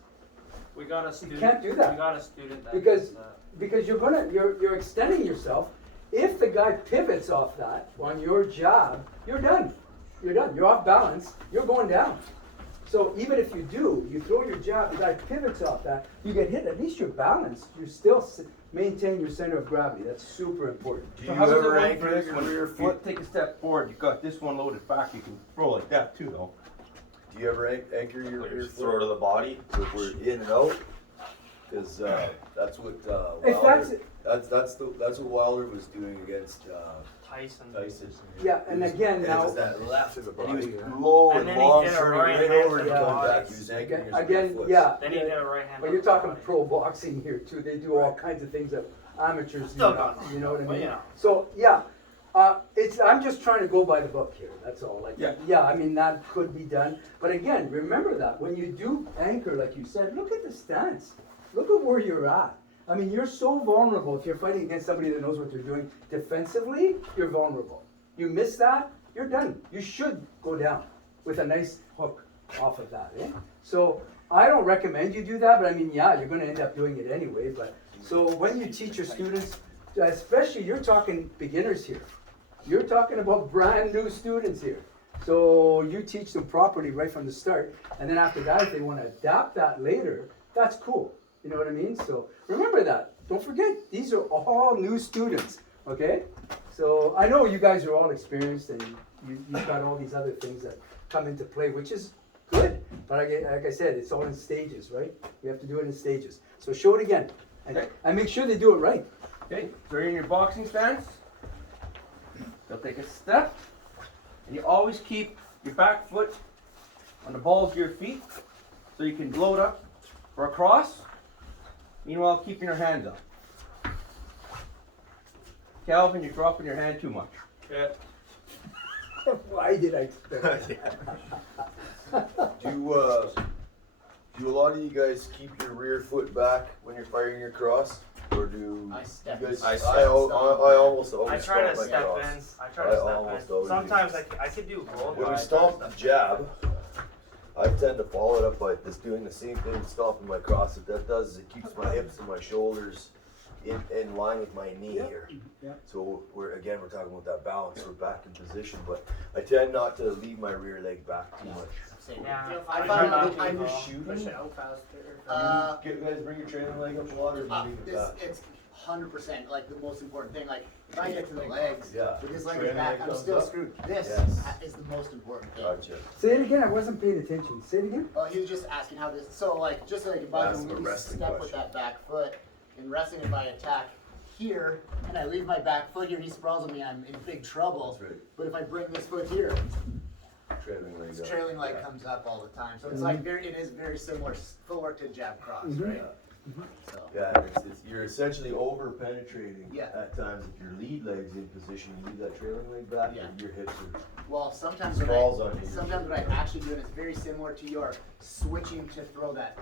We got a student. can't do that. We got a student that Because- does that. because you're extending yourself. If the guy pivots off that on your jab, you're done. You're done, you're off balance, you're going down. So even if you do, you throw your jab, the guy pivots off that, you get hit, at least you're balanced. You still maintain your center of gravity. That's super important. Do So you how does it ever work anchor for this your one? rear You foot? take a step forward, you got this one loaded back, you can throw like that too though. Do you ever anchor your Like rear just throw foot? to the body. So if we're in and out, because that's what If that's Wilder, that's what Wilder was doing against Tyson. Tyson. yeah, and again And it now was that left of the body. And he was yeah. low And and, then he long, did a turning right right hand over to and the coming body. back. He was anchoring his rear again, foot. yeah. Then he did a right hand. But on you're the talking body. pro boxing here too. They do all kinds of things that amateurs do. Still not, got you know what I but, mean? you know. So yeah, I'm just trying to go by the book here. That's all. Like Yeah. I mean that could be done. But again, remember that when you do anchor, like you said, look at the stance. Look at where you're at. I mean, you're so vulnerable if you're fighting against somebody that knows what they're doing. Defensively, you're vulnerable. You miss that, you're done. You should go down with a nice hook off of that. Eh? So I don't recommend you do that, but I mean, yeah, you're going to end up doing it anyway. But so when you teach your students, especially you're talking beginners here. You're talking about brand new students here. So you teach them properly right from the start. And then after that, if they want to adapt that later, that's cool. You know what I mean? So remember that. Don't forget, these are all new students, okay? So I know you guys are all experienced and you've got all these other things that come into play, which is good. But like I said, it's all in stages, right? You have to do it in stages. So show it again. And make sure they do it right. Okay, so you're in your boxing stance. You'll take a step, and you always keep your back foot on the balls of your feet, so you can load up for a cross. Meanwhile, keeping your hands up. Calvin, you're dropping your hand too much. Okay. Why did I expect that? Do a lot of you guys keep your rear foot back when you're firing your cross? Or do I step you guys, I I, step almost I always try to stop my step cross. in. I try I to step almost in. always Sometimes do. I could do both. When but we I try stomp to the step jab, I tend to follow it up by just doing the same thing, stomping my cross. What that does is it keeps my hips and my shoulders in line with my knee here. Yeah. So we're talking about that balance. We're back in position, but I tend not to leave my rear leg back too much. Same. Yeah. I I find try that not I'm to just go. shooting. Push it out faster. You guys bring your trailing leg up a lot or do you leave it back? It's 100% like the most important thing. Like if I get to the legs, Yeah. with this leg Trailing is back, leg I'm comes still up. screwed. This Yes. is the most important thing. Gotcha. Say it again. I wasn't paying attention. Say it again. He was just asking how this. So like just like if I That's can a really wrestling step with question. that back foot in wrestling, if I attack here and I leave my back foot here and he sprawls on me, I'm in big trouble. That's right. But if I bring this foot here, Trailing leg this up. trailing leg Yeah. comes up all the time. So it's like it is very similar footwork to jab cross, right? So. Yeah, you're essentially over penetrating Yeah. at times. If your lead leg's in position, you leave that trailing leg back, Yeah. your hips are. Well, sometimes Falls on you. sometimes what I actually do, and it's very similar to your switching to throw that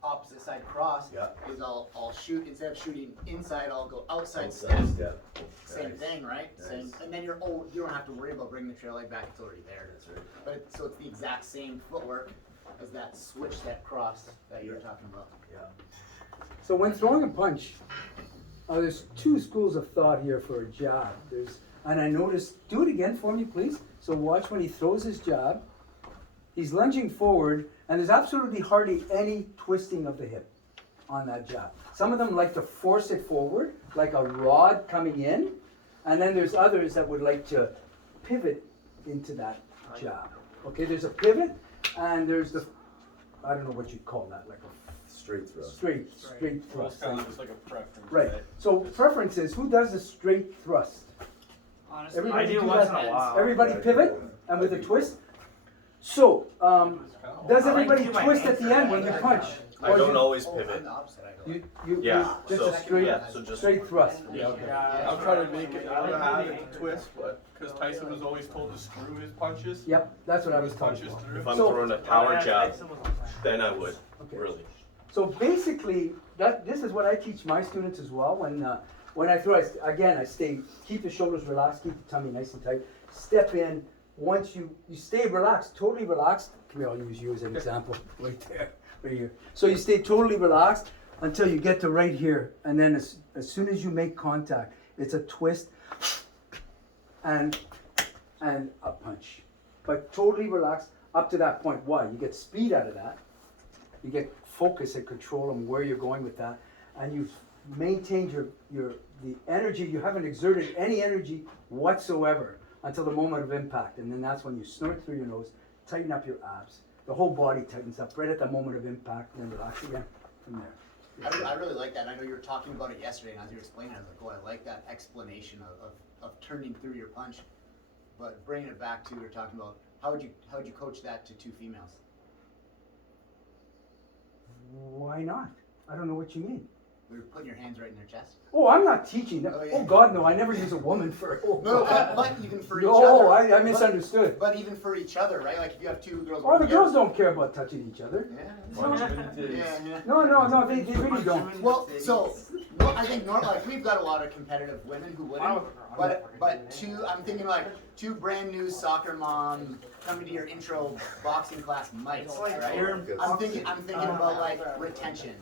opposite side cross, Yeah. is I'll shoot instead of shooting inside, I'll go outside Outside step. step. Same Nice. thing, right? Nice. Same, and then you don't have to worry about bringing the trail leg back; it's already there. That's right. But so it's the exact same footwork as that switch step cross that you were talking about. Yeah. So when throwing a punch, there's two schools of thought here for a jab. And I noticed, do it again for me, please. So watch when he throws his jab. He's lunging forward, and there's absolutely hardly any twisting of the hip on that jab. Some of them like to force it forward, like a rod coming in, and then there's others that would like to pivot into that jab. Okay, there's a pivot, and there's I don't know what you'd call that, like a Straight thrust. straight Well, thrust. it's kind of just like a preference. Right. So preference is who does the straight thrust? Honestly, Everybody I do do once that? in a while. Everybody Yeah, pivot yeah. and with a twist. So does I like everybody to do my twist hands at the end when you Yeah. punch? I Or don't you- always Oh, pivot. I'm the opposite. I go. You Yeah, just so- a straight yeah, so just- straight thrust. Yeah, okay. Yeah. I'm trying to make it out of habit to twist, but because Tyson was always told to screw his punches. Yep, that's what I was His talking punches about. through. If I'm So- throwing a power Yeah, jab, Tyson was like that. then I would. Okay. Really. So basically, this is what I teach my students as well. When I throw, I keep the shoulders relaxed, keep the tummy nice and tight. Step in. Once you stay relaxed, totally relaxed. I'll use you as an example right there, right here. So you stay totally relaxed until you get to right here, and then as soon as you make contact, it's a twist and a punch. But totally relaxed up to that point, what? You get speed out of that. You get focus and control on where you're going with that, and you've maintained the energy. You haven't exerted any energy whatsoever until the moment of impact, and then that's when you snort through your nose, tighten up your abs. The whole body tightens up right at the moment of impact, and then relax again from there. I really like that. I know you were talking about it yesterday, and as you were explaining, I was like, oh, I like that explanation of turning through your punch. But bringing it back to, we were talking about, how would you coach that to two females? Why not? I don't know what you mean. We were putting your hands right in their chest. Oh, I'm not teaching them. Oh, Oh, yeah. God, no, I never use a woman for. Oh, No, God. but even for each No, other. I misunderstood. But even for each other, right? Like if you have two girls. Oh, the working girls together- don't care about touching each other. Yeah. Yeah. No, they really don't. Well, so no, I think normally like we've got a lot of competitive women who wouldn't, but two. I'm thinking like two brand new soccer mom coming to your intro boxing class might, right? I'm thinking about like retention.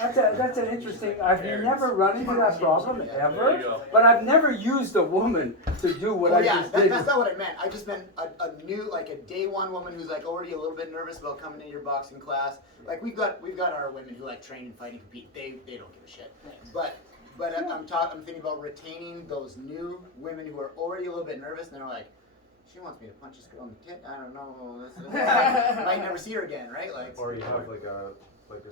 That's an interesting. I've never run into that problem There you ever, go. but I've never used a woman to do what Oh I yeah, just did. that's not what I meant. I just meant a new, like a day one woman who's like already a little bit nervous about coming into your boxing class. Like we've got our women who like train and fight and compete. They don't give a shit. But I'm thinking about retaining those new women who are already a little bit nervous and they're like, she wants me to punch this girl in the tit. I don't know. Might never see her again, right? Like. Or you have like a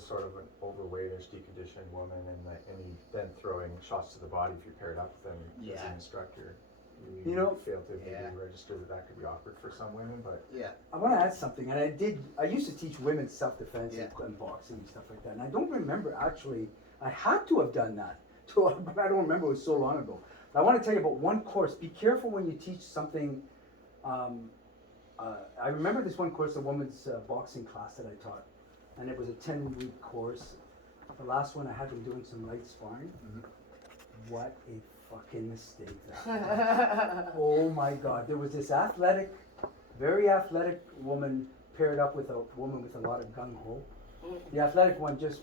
sort of an overweightish, deconditioned woman, and you then throwing shots to the body if you're paired up. Then as an instructor, You know, fail to maybe register that could be awkward for some women, but I want to add something, and I used to teach women's self-defense Yeah. and boxing and stuff like that, and I don't remember actually, I had to have done that, but I don't remember, it was so long ago. But I want to tell you about one course. Be careful when you teach something. I remember this one course, a women's boxing class that I taught, and it was a 10-week course. The last one I had them doing some light sparring. What a fucking mistake that was. Oh my God, there was this athletic, very athletic woman paired up with a woman with a lot of gung-ho. The athletic one just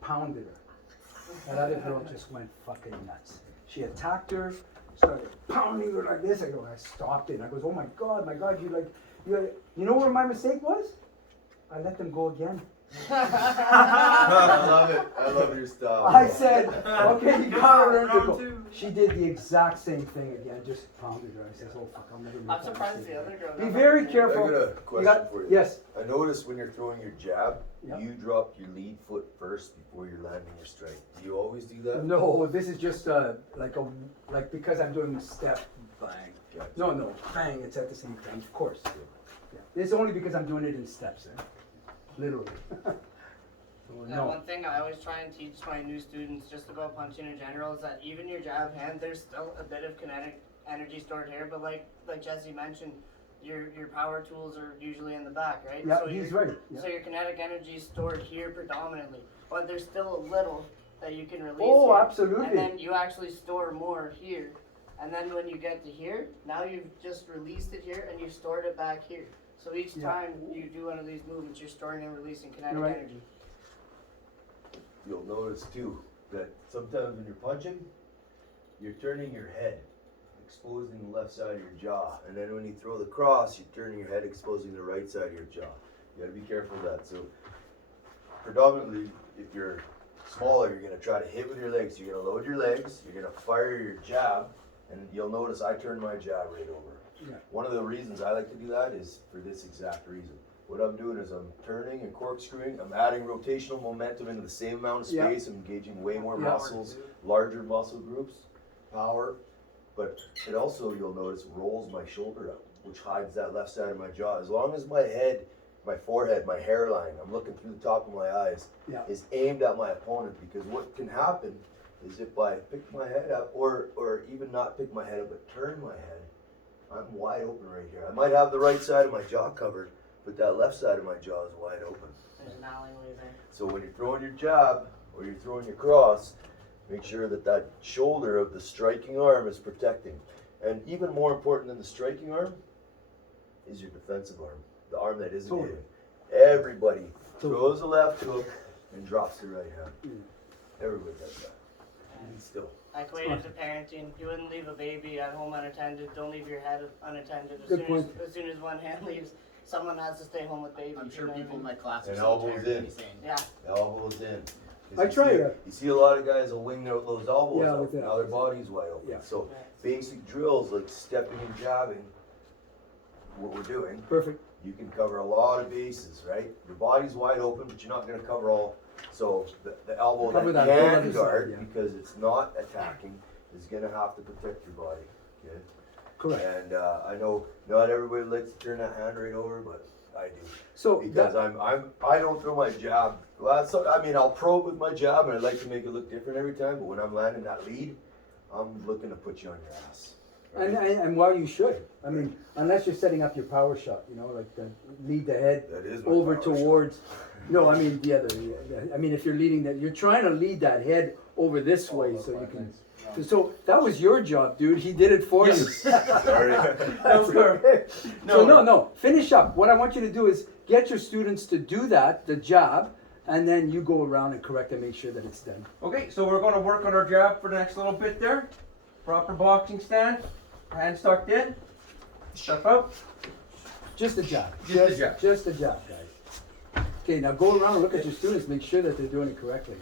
pounded her. That other girl just went fucking nuts. She attacked her, started pounding her like this. I stopped it. I goes, oh my God, you know where my mistake was? I let them go again. I love it. I love your style. I said, okay, you gotta learn to go. She did the exact same thing again, just pounded her. I said, oh fuck, I'll never make I'm that surprised mistake the other girl. again. Be very I got careful. a question for you. Yes. I noticed when you're throwing your jab, Yeah. you drop your lead foot first before you're landing your strike. Do you always do that? No, this is just like because I'm doing the step, bang. Gotcha. No, bang, it's at the same time, of course. Yeah. It's only because I'm doing it in steps, literally. So, Yeah, no. one thing I always try and teach my new students just about punching in general is that even your jab hand, there's still a bit of kinetic energy stored here, but like Jesse mentioned, your power tools are usually in the back, right? Yeah, so he's your- right. Yeah. So your kinetic energy is stored here predominantly, but there's still a little that you can release Oh, here. absolutely. And then you actually store more here. And then when you get to here, now you've just released it here and you've stored it back here. So each Yeah. time you do one of these movements, you're storing and releasing kinetic You're right. energy. You'll notice too that sometimes when you're punching, you're turning your head, exposing the left side of your jaw. And then when you throw the cross, you're turning your head, exposing the right side of your jaw. You gotta be careful of that. So predominantly, if you're smaller, you're gonna try to hit with your legs. You're gonna load your legs, you're gonna fire your jab, and you'll notice I turn my jab right over. Yeah. One of the reasons I like to do that is for this exact reason. What I'm doing is I'm turning and corkscrewing, I'm adding rotational momentum into the same amount of Yeah. space, I'm engaging way more Yeah. muscles, larger muscle groups, power, but it also, you'll notice, rolls my shoulder up, which hides that left side of my jaw. As long as my head, my forehead, my hairline, I'm looking through the top of my eyes, Yeah. is aimed at my opponent, because what can happen is if I pick my head up, or even not pick my head up, but turn my head, I'm wide open right here. I might have the right side of my jaw covered, but that left side of my jaw is wide open. There's an alleyway there. So when you're throwing your jab, or you're throwing your cross, make sure that that shoulder of the striking arm is protecting. And even more important than the striking arm is your defensive arm, the arm that isn't Totally. hitting. Everybody throws the left hook and drops the right hand. Everybody does that. And still. I equate it to parenting. You wouldn't leave a baby at home unattended. Don't leave your head unattended. Good point. As soon as one hand leaves, someone has to stay home with baby. I'm sure you know what I people in mean? my class are And so elbows tired in. of me saying, Yeah. Elbows in. 'Cause I you try see- to- You see a lot of guys will wing those elbows Yeah, up, with the- now their body's wide open. Yeah. So basic drills like stepping and jabbing, what we're doing, Perfect. you can cover a lot of bases, right? Your body's wide open, but you're not gonna cover all. So the elbow Cover that that whole other can side, guard, yeah. because it's not attacking, is gonna have to protect your body, okay? Correct. And I know not everybody likes to turn that hand right over, but I do. So Because I don't throw my jab. Well, so, I mean, I'll probe with my jab, and I like to make it look different every time. But when I'm landing that lead, I'm looking to put you on your ass. right? and while you should, I mean, unless you're setting up your power shot, you know, like the lead the head That is my over power shot. towards. No, I mean the other. I mean, if you're leading that, you're trying to lead that head over this way, so you can. So that was your job, dude. He did it for you. Sorry. That's okay. So no. Finish up. What I want you to do is get your students to do that, the job, and then you go around and correct and make sure that it's done. Okay, so we're gonna work on our jab for the next little bit there. Proper boxing stance, hands tucked in, step out. Just a job. Just a jab. Just a job, guys. Okay, now go around and look at your students. Make sure that they're doing it correctly.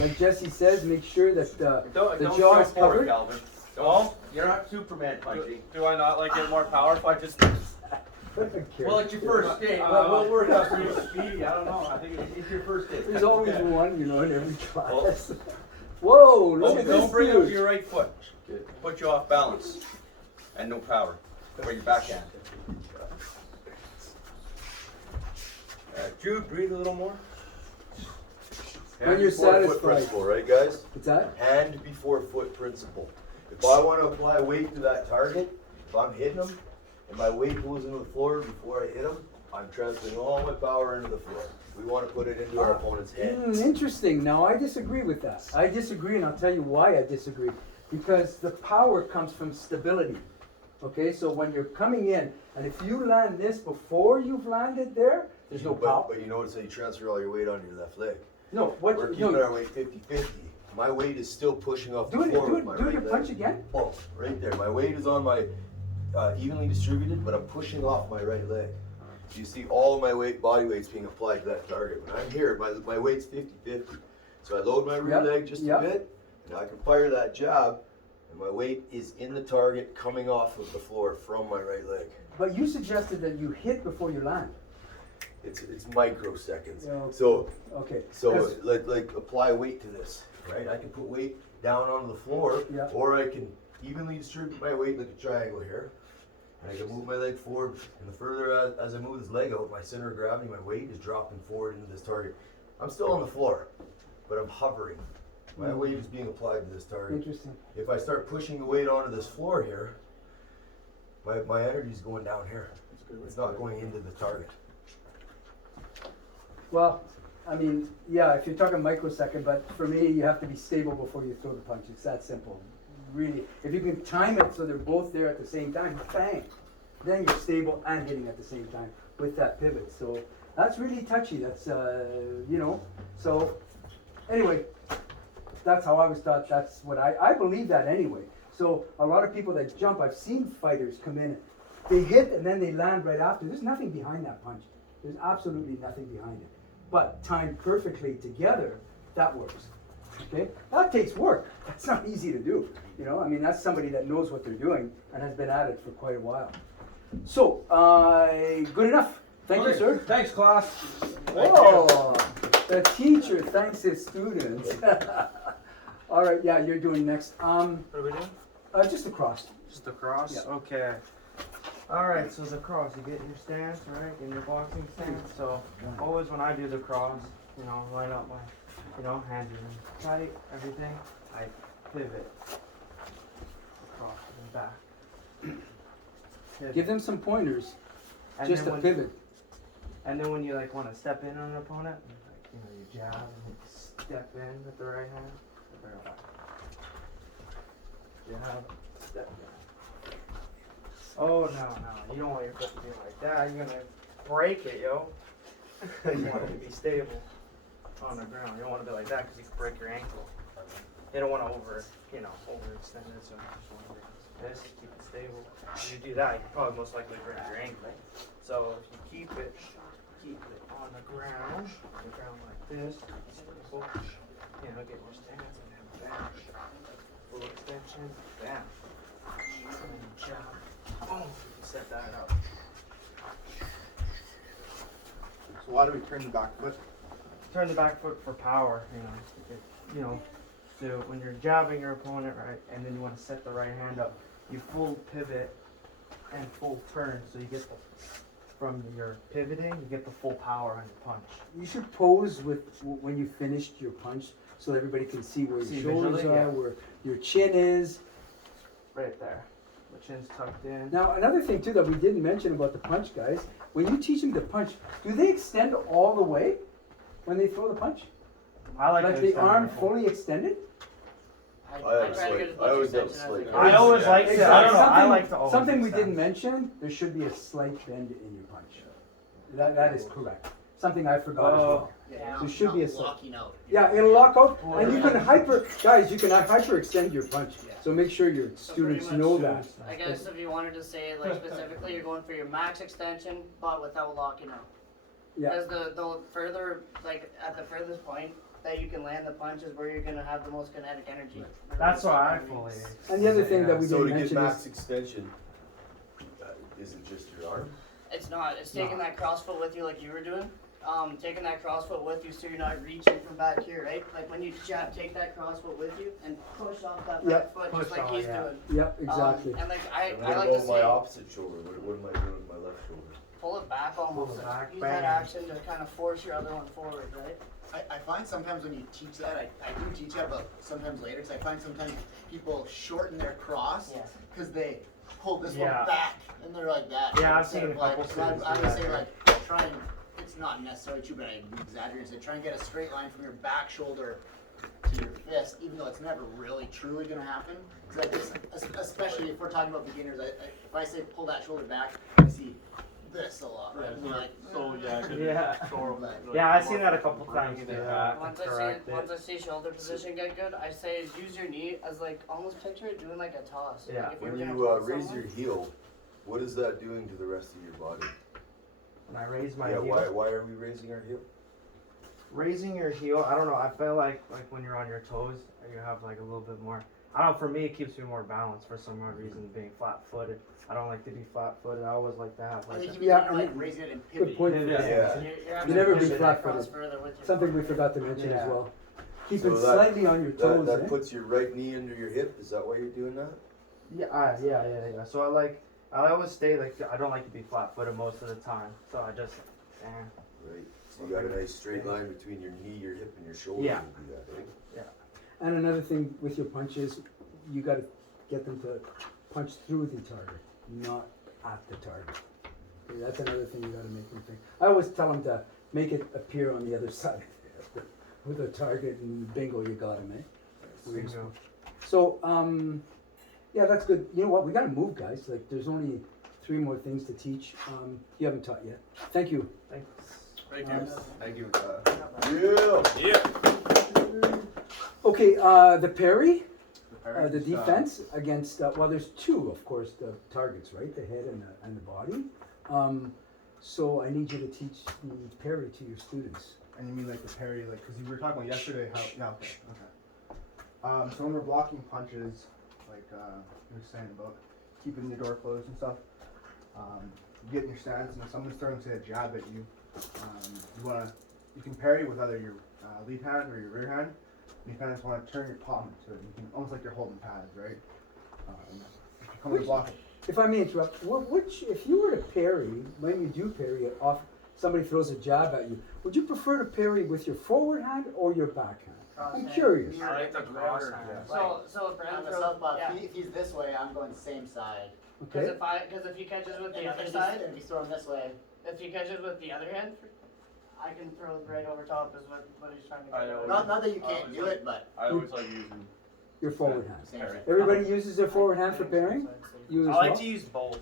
Like Jesse says, make sure that the Don't jaw is step forward, covered. Calvin. Don't. You're not Superman Do, punching. do I not like get more power if I just? Well, it's your first day. We'll work out for you, Speedy. I don't know. I think it's your first day. There's always one, you know, in every class. Whoa, look at this Don't bring up dude. your right foot. Put you off balance. And no power. For your backhand. Jude, breathe a little more. When Hand you're before foot satisfied. principle, right, guys? What's that? Hand before foot principle. If I want to apply weight to that target, if I'm hitting them, and my weight goes into the floor before I hit them, I'm transferring all my power into the floor. We want to put it into our opponent's head. Interesting. Now, I disagree with that. I disagree, and I'll tell you why I disagree. Because the power comes from stability. Okay, so when you're coming in, and if you land this before you've landed there, there's no power. But you notice that you transfer all your weight onto your left leg. No, what? We're No, keeping our weight 50-50. My weight is still pushing off the floor with my do right your leg. punch again. Oh, right there. My weight is on my evenly distributed, but I'm pushing off my right leg. You see all of my weight, body weight's being applied to that target. When I'm here, my weight's 50-50. So I load my rear Yep, leg just yep. a bit, and I can fire that jab, and my weight is in the target coming off of the floor from my right leg. But you suggested that you hit before you land. It's microseconds. Yeah, okay. So Okay. So That's- like apply weight to this, right? I can put weight down onto the floor, Yeah. or I can evenly distribute my weight like a triangle here. And I can move my leg forward, and the further as I move this leg out, my center of gravity, my weight is dropping forward into this target. I'm still on the floor, but I'm hovering. My weight is being applied to this target. Interesting. If I start pushing the weight onto this floor here, my energy is going down here. It's not going into the target. Well, I mean, yeah, if you're talking microsecond, but for me, you have to be stable before you throw the punch. It's that simple. Really, if you can time it so they're both there at the same time, bang, then you're stable and hitting at the same time with that pivot. So that's really touchy. That's, you know, so anyway, that's how I was taught. That's what I believe that anyway. So a lot of people that jump, I've seen fighters come in, they hit and then they land right after. There's nothing behind that punch. There's absolutely nothing behind it. But timed perfectly together, that works. Okay? That takes work. That's not easy to do. You know, I mean, that's somebody that knows what they're doing and has been at it for quite a while. So, good enough. Thank you, Okay, sir. Thanks, class. Oh, the teacher thanks his students. All right, yeah, you're doing next. What are we doing? Just across. Just the cross? Yeah. Okay. Alright, so the cross, you get your stance, right? In your boxing stance. So always when I do the cross, you know, line up my, you know, hands are in tight, everything. I pivot across and back. Pivot. Give them some pointers. And Just then a when- pivot. And then when you like want to step in on an opponent, like, you know, you jab and you step in with the right hand. Jab, step in. Oh no, you don't want your foot to be like that. You're gonna break it, yo. You want it to be stable on the ground. You don't want to be like that because you can break your ankle. You don't want to overextend it, so you just want to this, keep it stable. If you do that, you can probably most likely break your ankle. So if you keep it on the ground like this, stable, you know, get your stance and have bam, full extension, bam, and then jab, boom, you can set that up. So why do we turn the back foot? Turn the back foot for power, you know, so when you're jabbing your opponent, right, and then you want to set the right hand up, you full pivot and full turn, so you get from your pivoting, you get the full power on your punch. You should pose with when you finished your punch, so everybody can see where your shoulders visually, are, yeah. where your chin is. Right there. The chin's tucked in. Now, another thing too that we didn't mention about the punch, guys, when you teach them to punch, do they extend all the way when they throw the punch? I like Like to the extend arm my hand. fully extended? I always have slight. I always like to, I don't know, I like to always Something we extend. didn't mention, there should be a slight bend in your punch. That is correct. Something I forgot as well. Yeah, There should be a not slight. locking out. Yeah, it'll lock out, and you can guys, you can hyper extend your punch. So make sure your students pretty know much, that. I guess if you wanted to say like specifically, you're going for your max extension, but without locking out. Yeah. Because the further, like at the furthest point that you can land the punch is where you're gonna have the most kinetic energy. That's why I fully. And the other thing that we So didn't to get mention max is, extension, is it just your arm? It's not. It's taking that cross foot with you like you were doing. Taking that cross foot with you so you're not reaching from back here, right? Like when you jab, take that cross foot with you and push off that back foot just like he's doing. yep, exactly. And like I And like what to about my say, opposite shoulder? What am I doing with my left shoulder? pull it back almost. Pull it back, Use bang. that action to kind of force your other one forward, right? I find sometimes when you teach that, I do teach that, but sometimes later, because I find sometimes people shorten their cross Yes. because they pull this Yeah. one back and they're like that. Yeah, I've instead seen of a couple like, students I do would that, say yeah. like try and it's not necessarily true, but I exaggerate and say try and get a straight line from your back shoulder to your fist, even though it's never really truly gonna happen. Because I just, especially if we're talking about beginners, if I say pull that shoulder back, I see this a lot, right? And you're like, Yeah. but Yeah, I've seen that a couple times. Yeah, Once I see shoulder position get good, I say use your knee as like almost picture it doing like a toss. Yeah. Like if When were gonna you toss raise someone, your heel, what is that doing to the rest of your body? When I raise my Yeah, heel. why are we raising our heel? Raising your heel, I don't know. I feel like when you're on your toes, you have like a little bit more. I don't know. For me, it keeps me more balanced. For some odd reason, being flat-footed, I don't like to be flat-footed. I always like to have I like. think a- you mean Yeah, like raising it and Good pivoting. point. Yeah. you're having You never to be push it flat-footed. across further with your Something we forgot to mention Yeah. as well. Keep So it that- slightly on your toes, That eh? puts your right knee under your hip. Is that why you're doing that? Yeah. So I always stay like I don't like to be flat-footed most of the time. So I just. Right. So you got a nice straight line between your knee, your hip, and your shoulder. Yeah. To do that, eh? And another thing with your punches, you gotta get them to punch through the target, not at the target. Okay, that's another thing you gotta make them think. I always tell them to make it appear on the other side with a target, and bingo, you got him, eh? Bingo. So, yeah, that's good. You know what? We gotta move, guys. Like, there's only 3 more things to teach. You haven't taught yet. Thank you. Thanks. Thank you. Thank you. Yeah. Okay, the parry. The defense against, well, there's 2, of course, the targets, right? The head and the body. So I need you to teach the parry to your students. And you mean like the parry, like, because we were talking about yesterday how, yeah, okay. So when we're blocking punches, like you were saying about keeping the door closed and stuff, you get in your stance and if someone's throwing, say, a jab at you, you can parry with either your lead hand or your rear hand. You kind of just want to turn your palm to it. You can, almost like you're holding pads, right? If you come to block it. If I may interrupt, if you were to parry, when you do parry it off, somebody throws a jab at you, would you prefer to parry with your forward hand or your back hand? I'm Crosshand. curious. I like the cross hand. So if On Brandon the throws, southpaw, yeah. if he's this way, I'm going the same side. Okay. Because if he catches with the And other if side, he's throwing this way, if he catches with the other hand, I can throw right over top is what he's trying to I get. know. at. not that you can't do it, but I always like using. Your forward hand. same side. Everybody uses their forward hand for parrying? You as I like well? to use both.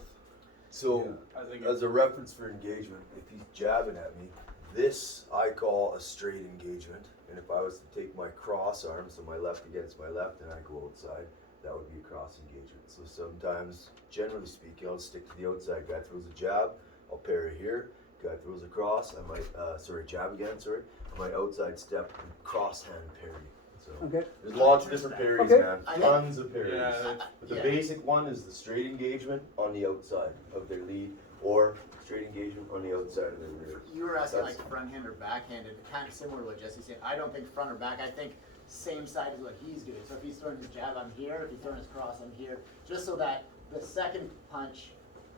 So, I think as a reference for engagement, if he's jabbing at me, this I call a straight engagement. And if I was to take my cross arm, so my left against my left, and I go outside, that would be a cross engagement. So sometimes, generally speaking, I'll stick to the outside. Guy throws a jab, I'll parry here. Guy throws a cross, I might, jab again, I might outside step and cross hand parry. So Okay. there's lots of different parries, Okay. man. Tons of parries. Yeah. But the Yeah. basic one is the straight engagement on the outside of their lead, or straight engagement on the outside of their rear. You were asking That's- like front hand or backhanded, kind of similar to what Jesse's saying. I don't think front or back. I think same side as what he's doing. So if he's throwing his jab, I'm here. If he's throwing his cross, I'm here. Just so that the second punch,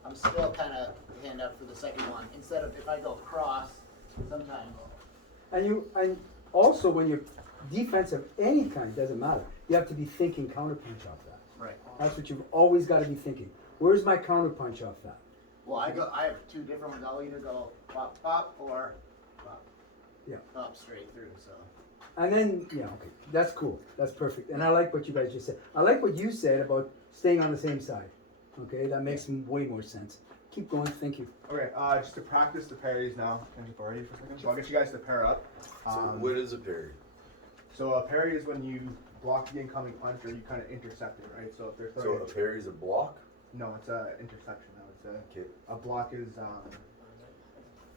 I'm still kind of hand up for the second one. Instead of if I go cross, sometimes. And also when you're defense of any kind, doesn't matter. You have to be thinking counterpunch off that. Right. That's what you've always got to be thinking. Where's my counterpunch off that? Well, I have two different ones. I'll either go pop, pop, or pop. Yeah. Up straight through, so. And then, yeah, okay, that's cool. That's perfect. And I like what you guys just said. I like what you said about staying on the same side. Okay, that makes way more sense. Keep going. Thank you. Okay, just to practice the parries now and authority for a second. So I'll get you guys to pair up. So what is a parry? So a parry is when you block the incoming punch or you kind of intercept it, right? So if they're So throwing, a parry is a block? no, it's a interception. I would say. Okay. A block is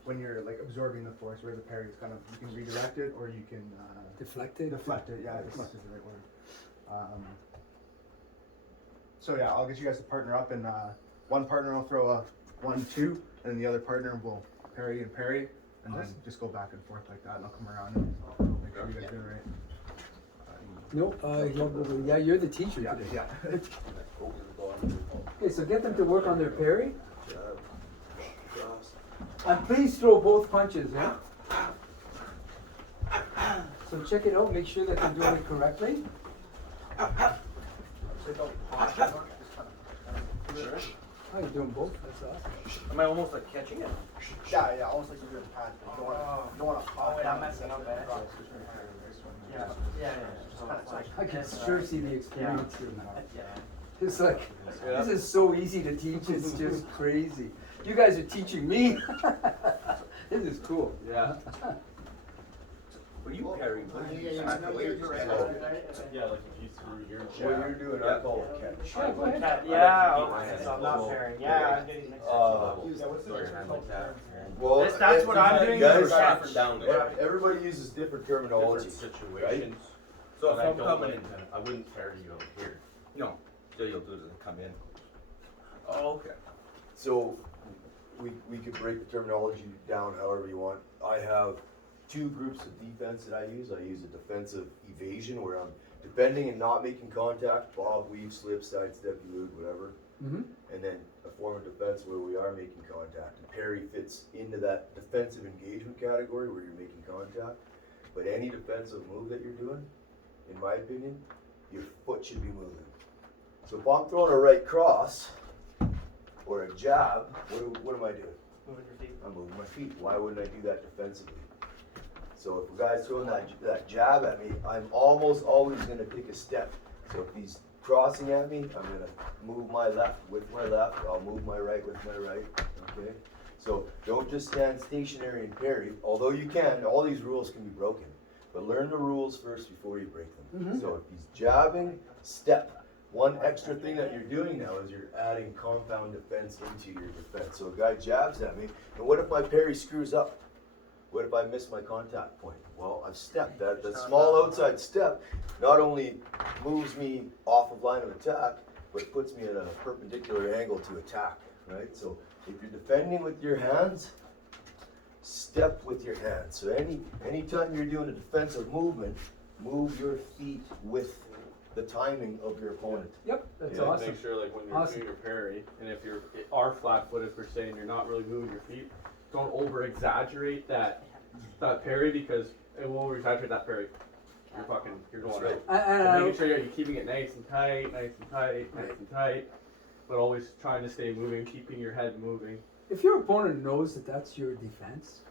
when you're like absorbing the force, where the parry is kind of you can redirect it or you can Deflected. deflect it. Yeah, deflect is the right word. So yeah, I'll get you guys to partner up, and one partner will throw a 1-2, and the other partner will parry, and then just go back and forth like that, and I'll come around and make sure you guys do it right. No, yeah, you're the teacher Yeah, today. yeah. Okay, so get them to work on their parry. Jab, cross. And please throw both punches, yeah? So check it out, make sure that they're doing it correctly. Oh, you're doing both, that's awesome. Am I almost like catching it? Yeah, almost like you're doing pad. You don't want to Oh wait, I'm messing up, eh? Yeah. I can sure see the experience here now. Yeah. It's like, this is so easy to teach, it's just crazy. You guys are teaching me. This is cool. Yeah. What are you parrying? Yeah, like if you threw your What jab. you're doing, I call it catch. Yeah, go ahead. Yeah, okay, so I'm not pairing. Yeah, I'm getting mixed up. Well, That's what I'm doing. guys, is catch. down there. everybody uses different Different terminology. situations. So if And I I'm don't coming like- in, I wouldn't carry you out here. no, So you'll do it and come in. oh, okay. So we could break the terminology down however you want. I have two groups of defense that I use. I use a defensive evasion where I'm defending and not making contact, bob, weave, slip, sidestep, elude, whatever. Mm-hmm. And then a form of defense where we are making contact. And parry fits into that defensive engagement category where you're making contact. But any defensive move that you're doing, in my opinion, your foot should be moving. So if I'm throwing a right cross or a jab, what am I doing? Moving your feet. I'm moving my feet. Why wouldn't I do that defensively? So if a guy's throwing that jab at me, I'm almost always gonna take a step. So if he's crossing at me, I'm gonna move my left with my left, I'll move my right with my right, okay? So don't just stand stationary and parry, although you can, all these rules can be broken. But learn the rules first before you break them. Mhm. So if he's jabbing, step. One extra thing that you're doing now is you're adding compound defense into your defense. So a guy jabs at me, and what if my parry screws up? What if I miss my contact point? Well, I've stepped. That small outside step not only moves me off of line of attack, but puts me at a perpendicular angle to attack, right? So if you're defending with your hands, step with your hands. So anytime you're doing a defensive movement, move your feet with the timing of your opponent. Yep, that's Yeah, awesome. make sure like when you're Awesome. doing your parry, and if you are flat-footed per se, and you're not really moving your feet, don't over-exaggerate that parry because it will over-exaggerate that parry. You're going That's out. And So making sure you're keeping it nice and tight, but always trying to stay moving, keeping your head moving. if your opponent knows that that's your defense,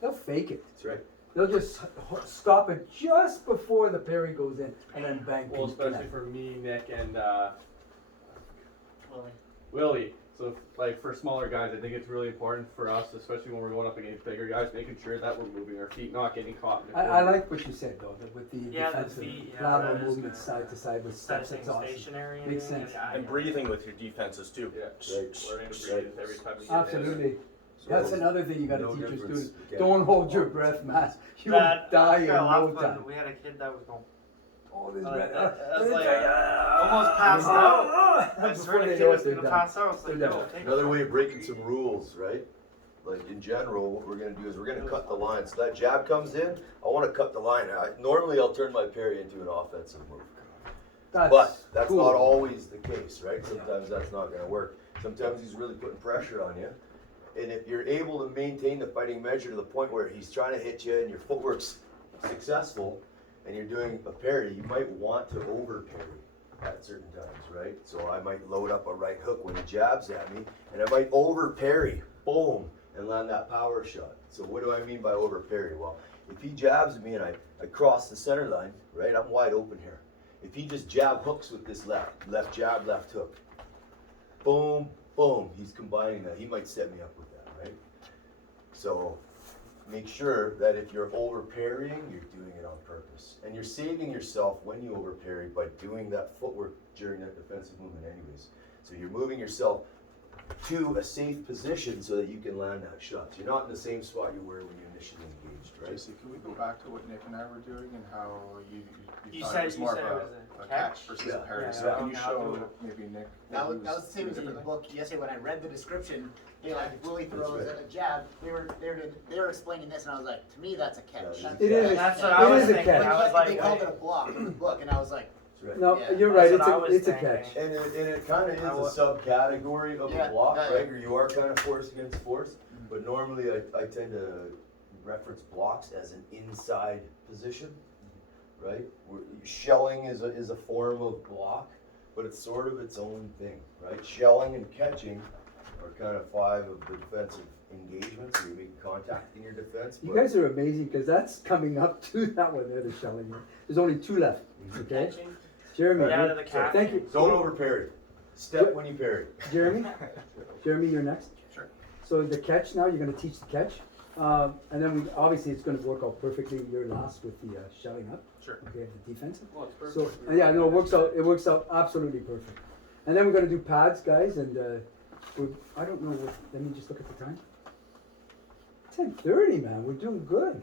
they'll fake it. That's right. They'll just stop it just before the parry goes in, and then bang. Well, can especially connect. for me, Nick, and Willie. Willie. So, like for smaller guys, I think it's really important for us, especially when we're going up against bigger guys, making sure that we're moving our feet, not getting caught in the I corner. like what you said though, that with the Yeah, the defensive feet, yeah, lateral that is movement good. side to side with Instead of steps, staying that's awesome. stationary. Makes and sense. And breathing with your defenses too. Yeah, Right. learning to breathe every time you get Absolutely. So That's another thing you gotta no teach your difference. students. Yeah. Don't hold your breath, man. You will That, die I in got no off time. when we had a kid that was going Hold his Uh, breath. that was like, almost passed out. I swear the kid was gonna pass out. It's like, They're no, done. take Another it. way of breaking some rules, right? Like in general, what we're gonna do is we're gonna cut the line. So that jab comes in, I wanna cut the line. Normally I'll turn my parry into an offensive move. But that's cool. not always the case, right? Sometimes that's not gonna work. Sometimes he's really putting pressure on you. And if you're able to maintain the fighting measure to the point where he's trying to hit you and your footwork's successful and you're doing a parry, you might want to over parry at certain times, right? So I might load up a right hook when he jabs at me and I might over parry, boom, and land that power shot. So what do I mean by over parry? Well, if he jabs at me and I cross the center line, right, I'm wide open here. If he just jab hooks with this left jab, left hook, boom, boom, he's combining that. He might set me up with that, right? So make sure that if you're over parrying, you're doing it on purpose. And you're saving yourself when you over parry by doing that footwork during that defensive movement anyways. So you're moving yourself to a safe position so that you can land that shot. You're not in the same spot you were when you initially engaged, right? Jesse, can we go back to what Nick and I were doing and how you You thought said- it was you more said of it was a a catch catch? versus Yeah. a parry? Yeah, So yeah. can you Okay, I'll do show it. maybe Nick? That what was he the same as in the book yesterday when I read the description. You know, like if Willie throws right. a jab, they were explaining this, and I was like, to me that's a catch. Yeah, It is. That's what It I was is a thinking. catch. I was But they like, called wait. it a block in the book, and I was like, That's right. No, Yeah. you're right. That's It's what I a was it's a thinking. catch. And it kind of is I a wa- subcategory of Yeah, a block, that- right? Or you are kind of force against force. But normally I tend to reference blocks as an inside position, right? Shelling is a form of block, but it's sort of its own thing, right? Shelling and catching are kind of 5 of the defensive engagements. You're making contact in your defense. You but- guys are amazing because that's coming up to that one there, the shelling. There's only 2 left. Okay, Catching. Jeremy. Yeah, you're- the catch. Thank you. Don't over parry. Step when you parry. Jeremy. Jeremy, you're next. Sure. So the catch now, you're going to teach the catch, and then obviously it's going to work out perfectly. You're last with the shelling up. Sure. Okay, the defensive. Well, it's perfect. So yeah, no, it works out. It works out absolutely perfect. And then we're gonna do pads, guys, and I don't know. Let me just look at the time. 10:30, man. We're doing good.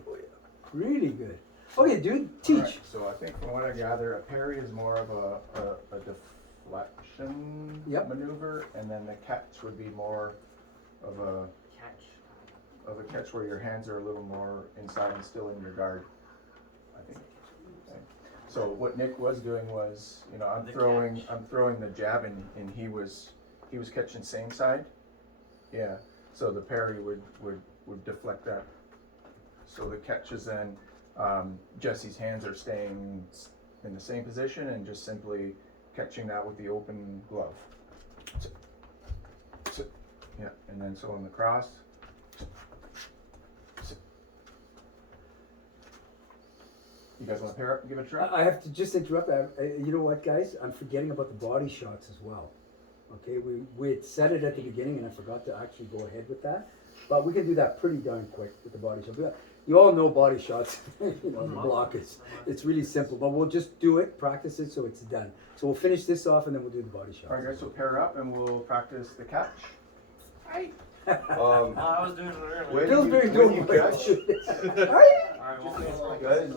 Really good. Okay, dude, teach. Alright, so I think from what I gather, a parry is more of a deflection Yep. maneuver, and then the catch would be more of a catch where your hands are a little more inside and still in your guard, I think. Okay. So what Nick was doing was, you know, I'm The throwing the jab and he was catching same side. Yeah. So the parry would deflect that. So the catch is then Jesse's hands are staying in the same position and just simply catching that with the open glove. Yeah, and then so on the cross. You guys want to pair up and give it a try? I have to just interrupt. You know what, guys? I'm forgetting about the body shots as well. Okay, we had said it at the beginning, and I forgot to actually go ahead with that. But we can do that pretty darn quick with the body shot. You all know body shots. You know, the block is. It's really simple, but we'll just do it, practice it, so it's done. So we'll finish this off, and then we'll do the body shot. Alright guys, so pair up and we'll practice the catch. I was doing it earlier. When Pillsbury when doing you great. catch, Alright, well, guys,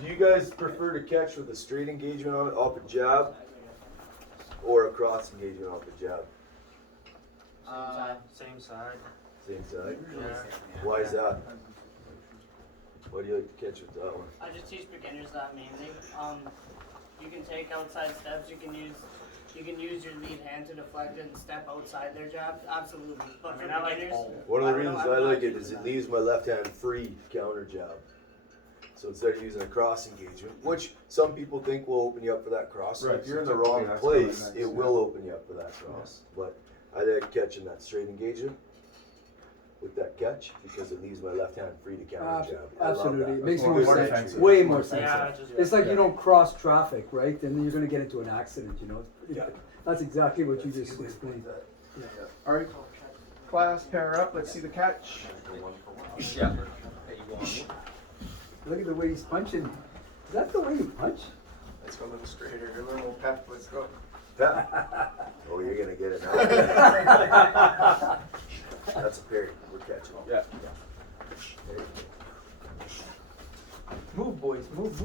do you guys prefer to catch with a straight engagement off a jab or a cross engagement off a jab? same side. Same side. Yeah. Why is that? Why do you like to catch with that one? I just teach beginners that mainly. You can take outside steps. You can use your lead hand to deflect it and step outside their jab. Absolutely. But for beginners, One of the I don't reasons know, I I'm like not it is it leaves my left hand free to counter jab. So instead of using a cross engagement, which some people think will open you up for that cross, Right, if you're in so the wrong typically that's what I place, like, it yeah. will open you up for that cross. But I like catching that straight engagement with that catch because it leaves my left hand free to counter jab. I love Absolutely, that. it makes That's more more sense. defensive. Way more Yeah, sense. Yeah, just, It's like Yeah. you don't cross traffic, right? Then you're gonna get into an accident. You know. It's pretty Yeah. good. That's exactly what you just explained. All right, class, pair up. Let's see the catch. Yeah. Look at the way he's punching. Is that the way you punch? Let's go a little straighter. A little pep. Let's go. Oh, you're gonna get it now. That's a parry. We're catching. Yeah. There you Move, boys. Move.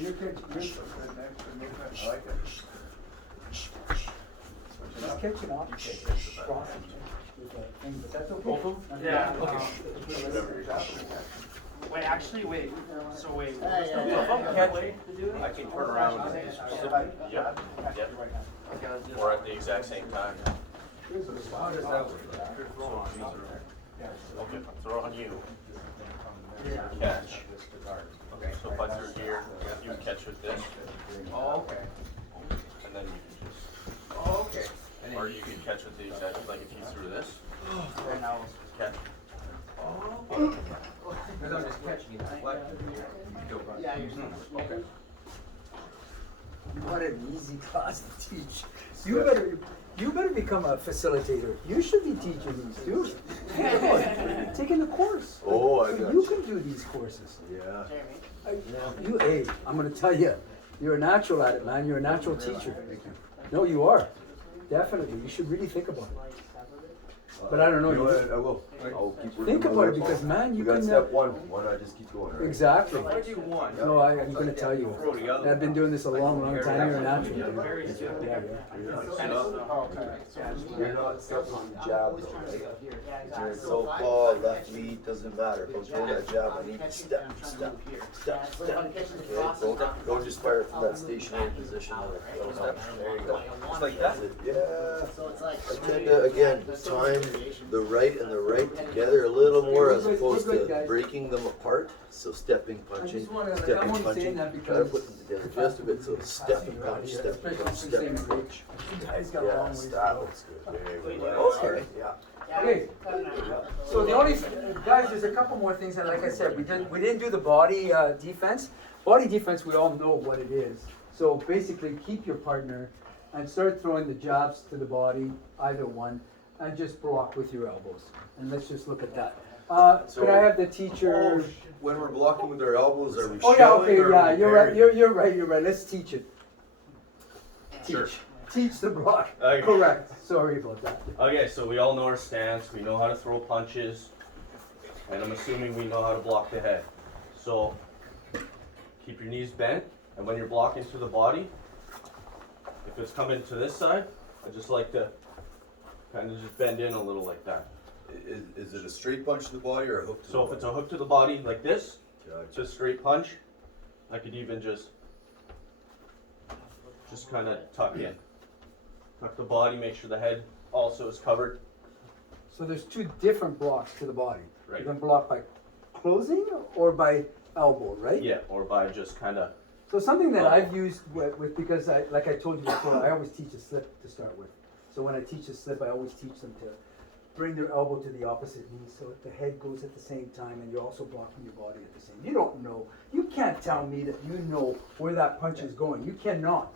You're catching. I like it. He's catching off. Crossing with that thing, but that's okay. Both of them? Yeah. Okay. Wait, actually, wait. So wait. If I'm catching, I can turn around. Yep. Or at the exact same time. how does that work? Okay, throw on you. Catch. Okay. So if I threw here, you can catch with this, Oh, okay. and then you can just, Oh, okay. or you can catch with the exact, like if you threw this, catch. Oh, because I'm just catching it. What? Yeah, you're Okay. What an easy class to teach. You better become a facilitator. You should be teaching these too. Yeah, taking the course. Oh, I So got you you. can do these courses. Yeah. Hey, I'm gonna tell you, you're a natural at it, man. You're a natural teacher. No, you are. Definitely. You should really think about it. But I don't know. You know You what? I will. I'll keep working think my about it way. because, man, We you got can. step one. Why not just keep going, right? Exactly. If I do one. No, I'm gonna tell you. Throw the other I've been doing this a long time. You're a natural. You're not stepping on the jab though, right? If you're in southpaw, left lead, doesn't matter. If I'm throwing that jab, I need to step. Okay, don't just fire from that stationary position. There you go. Just like that? Yeah. So it's like. I tend to, again, time the right and the right together a little more as opposed to breaking them apart. So stepping, punching, stepping, punching. Try to put them together just a bit. So step and punch, step and punch, step and punch. Yeah, that looks good. There you go. Okay. Yeah. Okay. So the only guys, there's a couple more things, and like I said, we didn't do the body defense. Body defense, we all know what it is. So basically, keep your partner and start throwing the jabs to the body, either one, and just block with your elbows. And let's just look at that. Could I have the teacher? When we're blocking with our elbows, are we Oh yeah, shelling okay, or yeah, are we you're right. parrying? You're right. Let's teach it. Sure. Teach the block. Okay. Correct. Sorry about that. Okay, so we all know our stance, we know how to throw punches, and I'm assuming we know how to block the head. So, keep your knees bent, and when you're blocking to the body, if it's coming to this side, I just like to kind of just bend in a little like that. Is it a straight punch to the body or a hook to the So body? if it's a hook to the body like this, Gotcha. just straight punch, I could even just kind of tuck in. Tuck the body, make sure the head also is covered. So there's two different blocks to the body. Right. You can block by closing or by elbow, right? Yeah, or by just kind of, So something that I've used with because like I told you before, I always teach a slip to start with. So when I teach a slip, I always teach them to bring their elbow to the opposite knee so that the head goes at the same time and you're also blocking your body at the same. You don't know. You can't tell me that you know where that punch is going. You cannot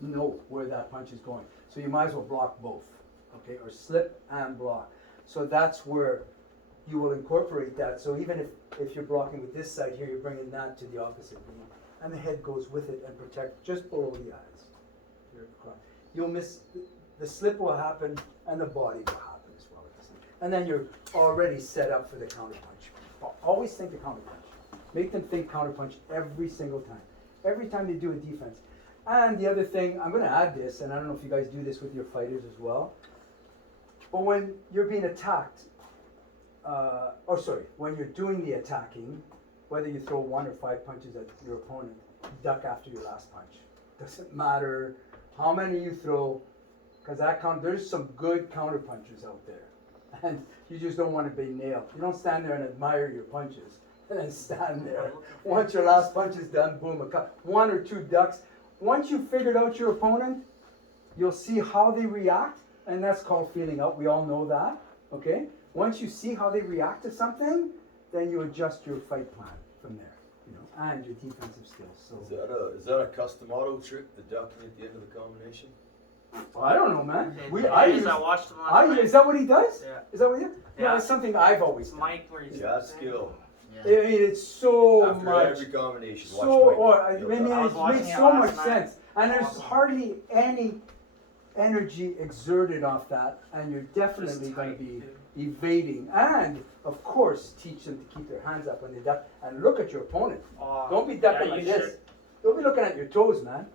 know where that punch is going. So you might as well block both, okay? Or slip and block. So that's where you will incorporate that. So even if you're blocking with this side here, you're bringing that to the opposite knee. And the head goes with it and protect just below the eyes. You'll miss, the slip will happen and the body will happen as well at the same time. And then you're already set up for the counter punch. Always think the counter punch. Make them think counter punch every single time. Every time they do a defense. And the other thing, I'm going to add this, and I don't know if you guys do this with your fighters as well, but when you're being attacked, when you're doing the attacking, whether you throw 1 or 5 punches at your opponent, duck after your last punch. Doesn't matter how many you throw, because there's some good counter punchers out there, and you just don't want to be nailed. You don't stand there and admire your punches, and then stand there. Once your last punch is done, boom, 1 or 2 ducks. Once you've figured out your opponent, you'll see how they react, and that's called feeling out. We all know that, okay? Once you see how they react to something, then you adjust your fight plan from there, and your defensive skills. So Is that a custom auto trick, the ducking at the end of the combination? I don't know, man. I watched him last night. Is that what he does? Yeah. Is that what he does? Yeah, Yeah. it's something I've always done. Mike, where he's Yeah, skill. I mean, it's so After much. every combination, watch So, Mike. or, I You'll mean, duck. I was it watching makes it so last much night. sense. And there's Awesome. hardly any energy exerted off that, and you're definitely going to be evading. And, of course, teach them to keep their hands up when they duck. And look at your opponent. Don't be ducking like this. Don't be looking at your toes, man.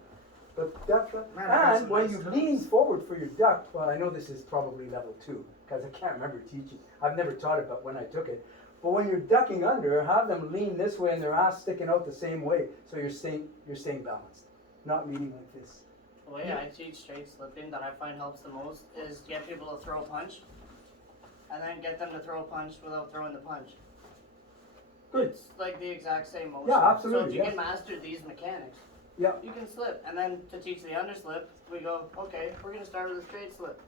But duck. Man, I got And some when nice you toes. lean forward for your duck, well, I know this is probably level 2, because I can't remember teaching. I've never taught it, but when I took it. But when you're ducking under, have them lean this way and their ass sticking out the same way, so you're staying balanced, not leaning like this. The way I teach straight slipping that I find helps the most is get people to throw a punch, and then get them to throw a punch without throwing the punch. Good. It's like the exact same motion. Yeah, absolutely, So if you yeah. can master these mechanics, Yeah. you can slip. And then to teach the underslip, we go, okay, we're gonna start with a straight slip,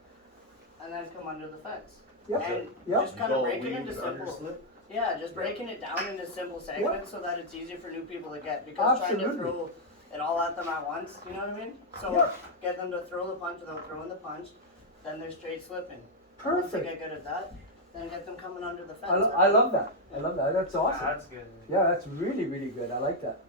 and then come under the fence. Yep. And Yep. just kind of Go break it weave into and simple. underslip? Yeah, just breaking it down into simple segments so that it's easier for new people to get. Because trying to Absolutely. throw it all at them at once, you know what I mean? So Yeah. get them to throw the punch without throwing the punch, then they're straight slipping. Once they Perfect. get good at that, then get them coming under the fence. I love that. I love that. That's awesome. That's good. Yeah, that's really, really good. I like that.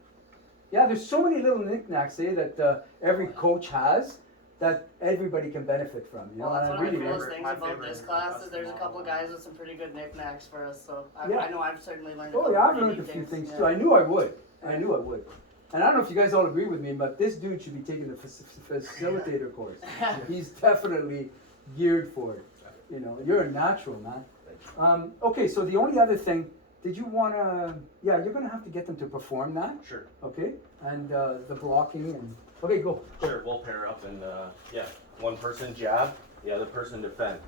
Yeah, there's so many little knickknacks that every coach has that everybody can benefit from. You know, Well, that's and I one of the really coolest like. things my about favorite this is class custom is there's a couple model. guys with some pretty good knickknacks for us. So Yeah. I know I've certainly learned a Oh couple yeah, I've pretty learned a neat few things yeah. too. I knew I would. I knew I would. And I don't know if you guys all agree with me, but this dude should be taking the facilitator course. He's definitely geared for it. You know, you're a natural, man. Okay, so the only other thing, did you want to? Yeah, you're gonna have to get them to perform that. Sure. Okay, and the blocking and. Okay, go. Sure, we'll pair up and, yeah, one person jab, the other person defend.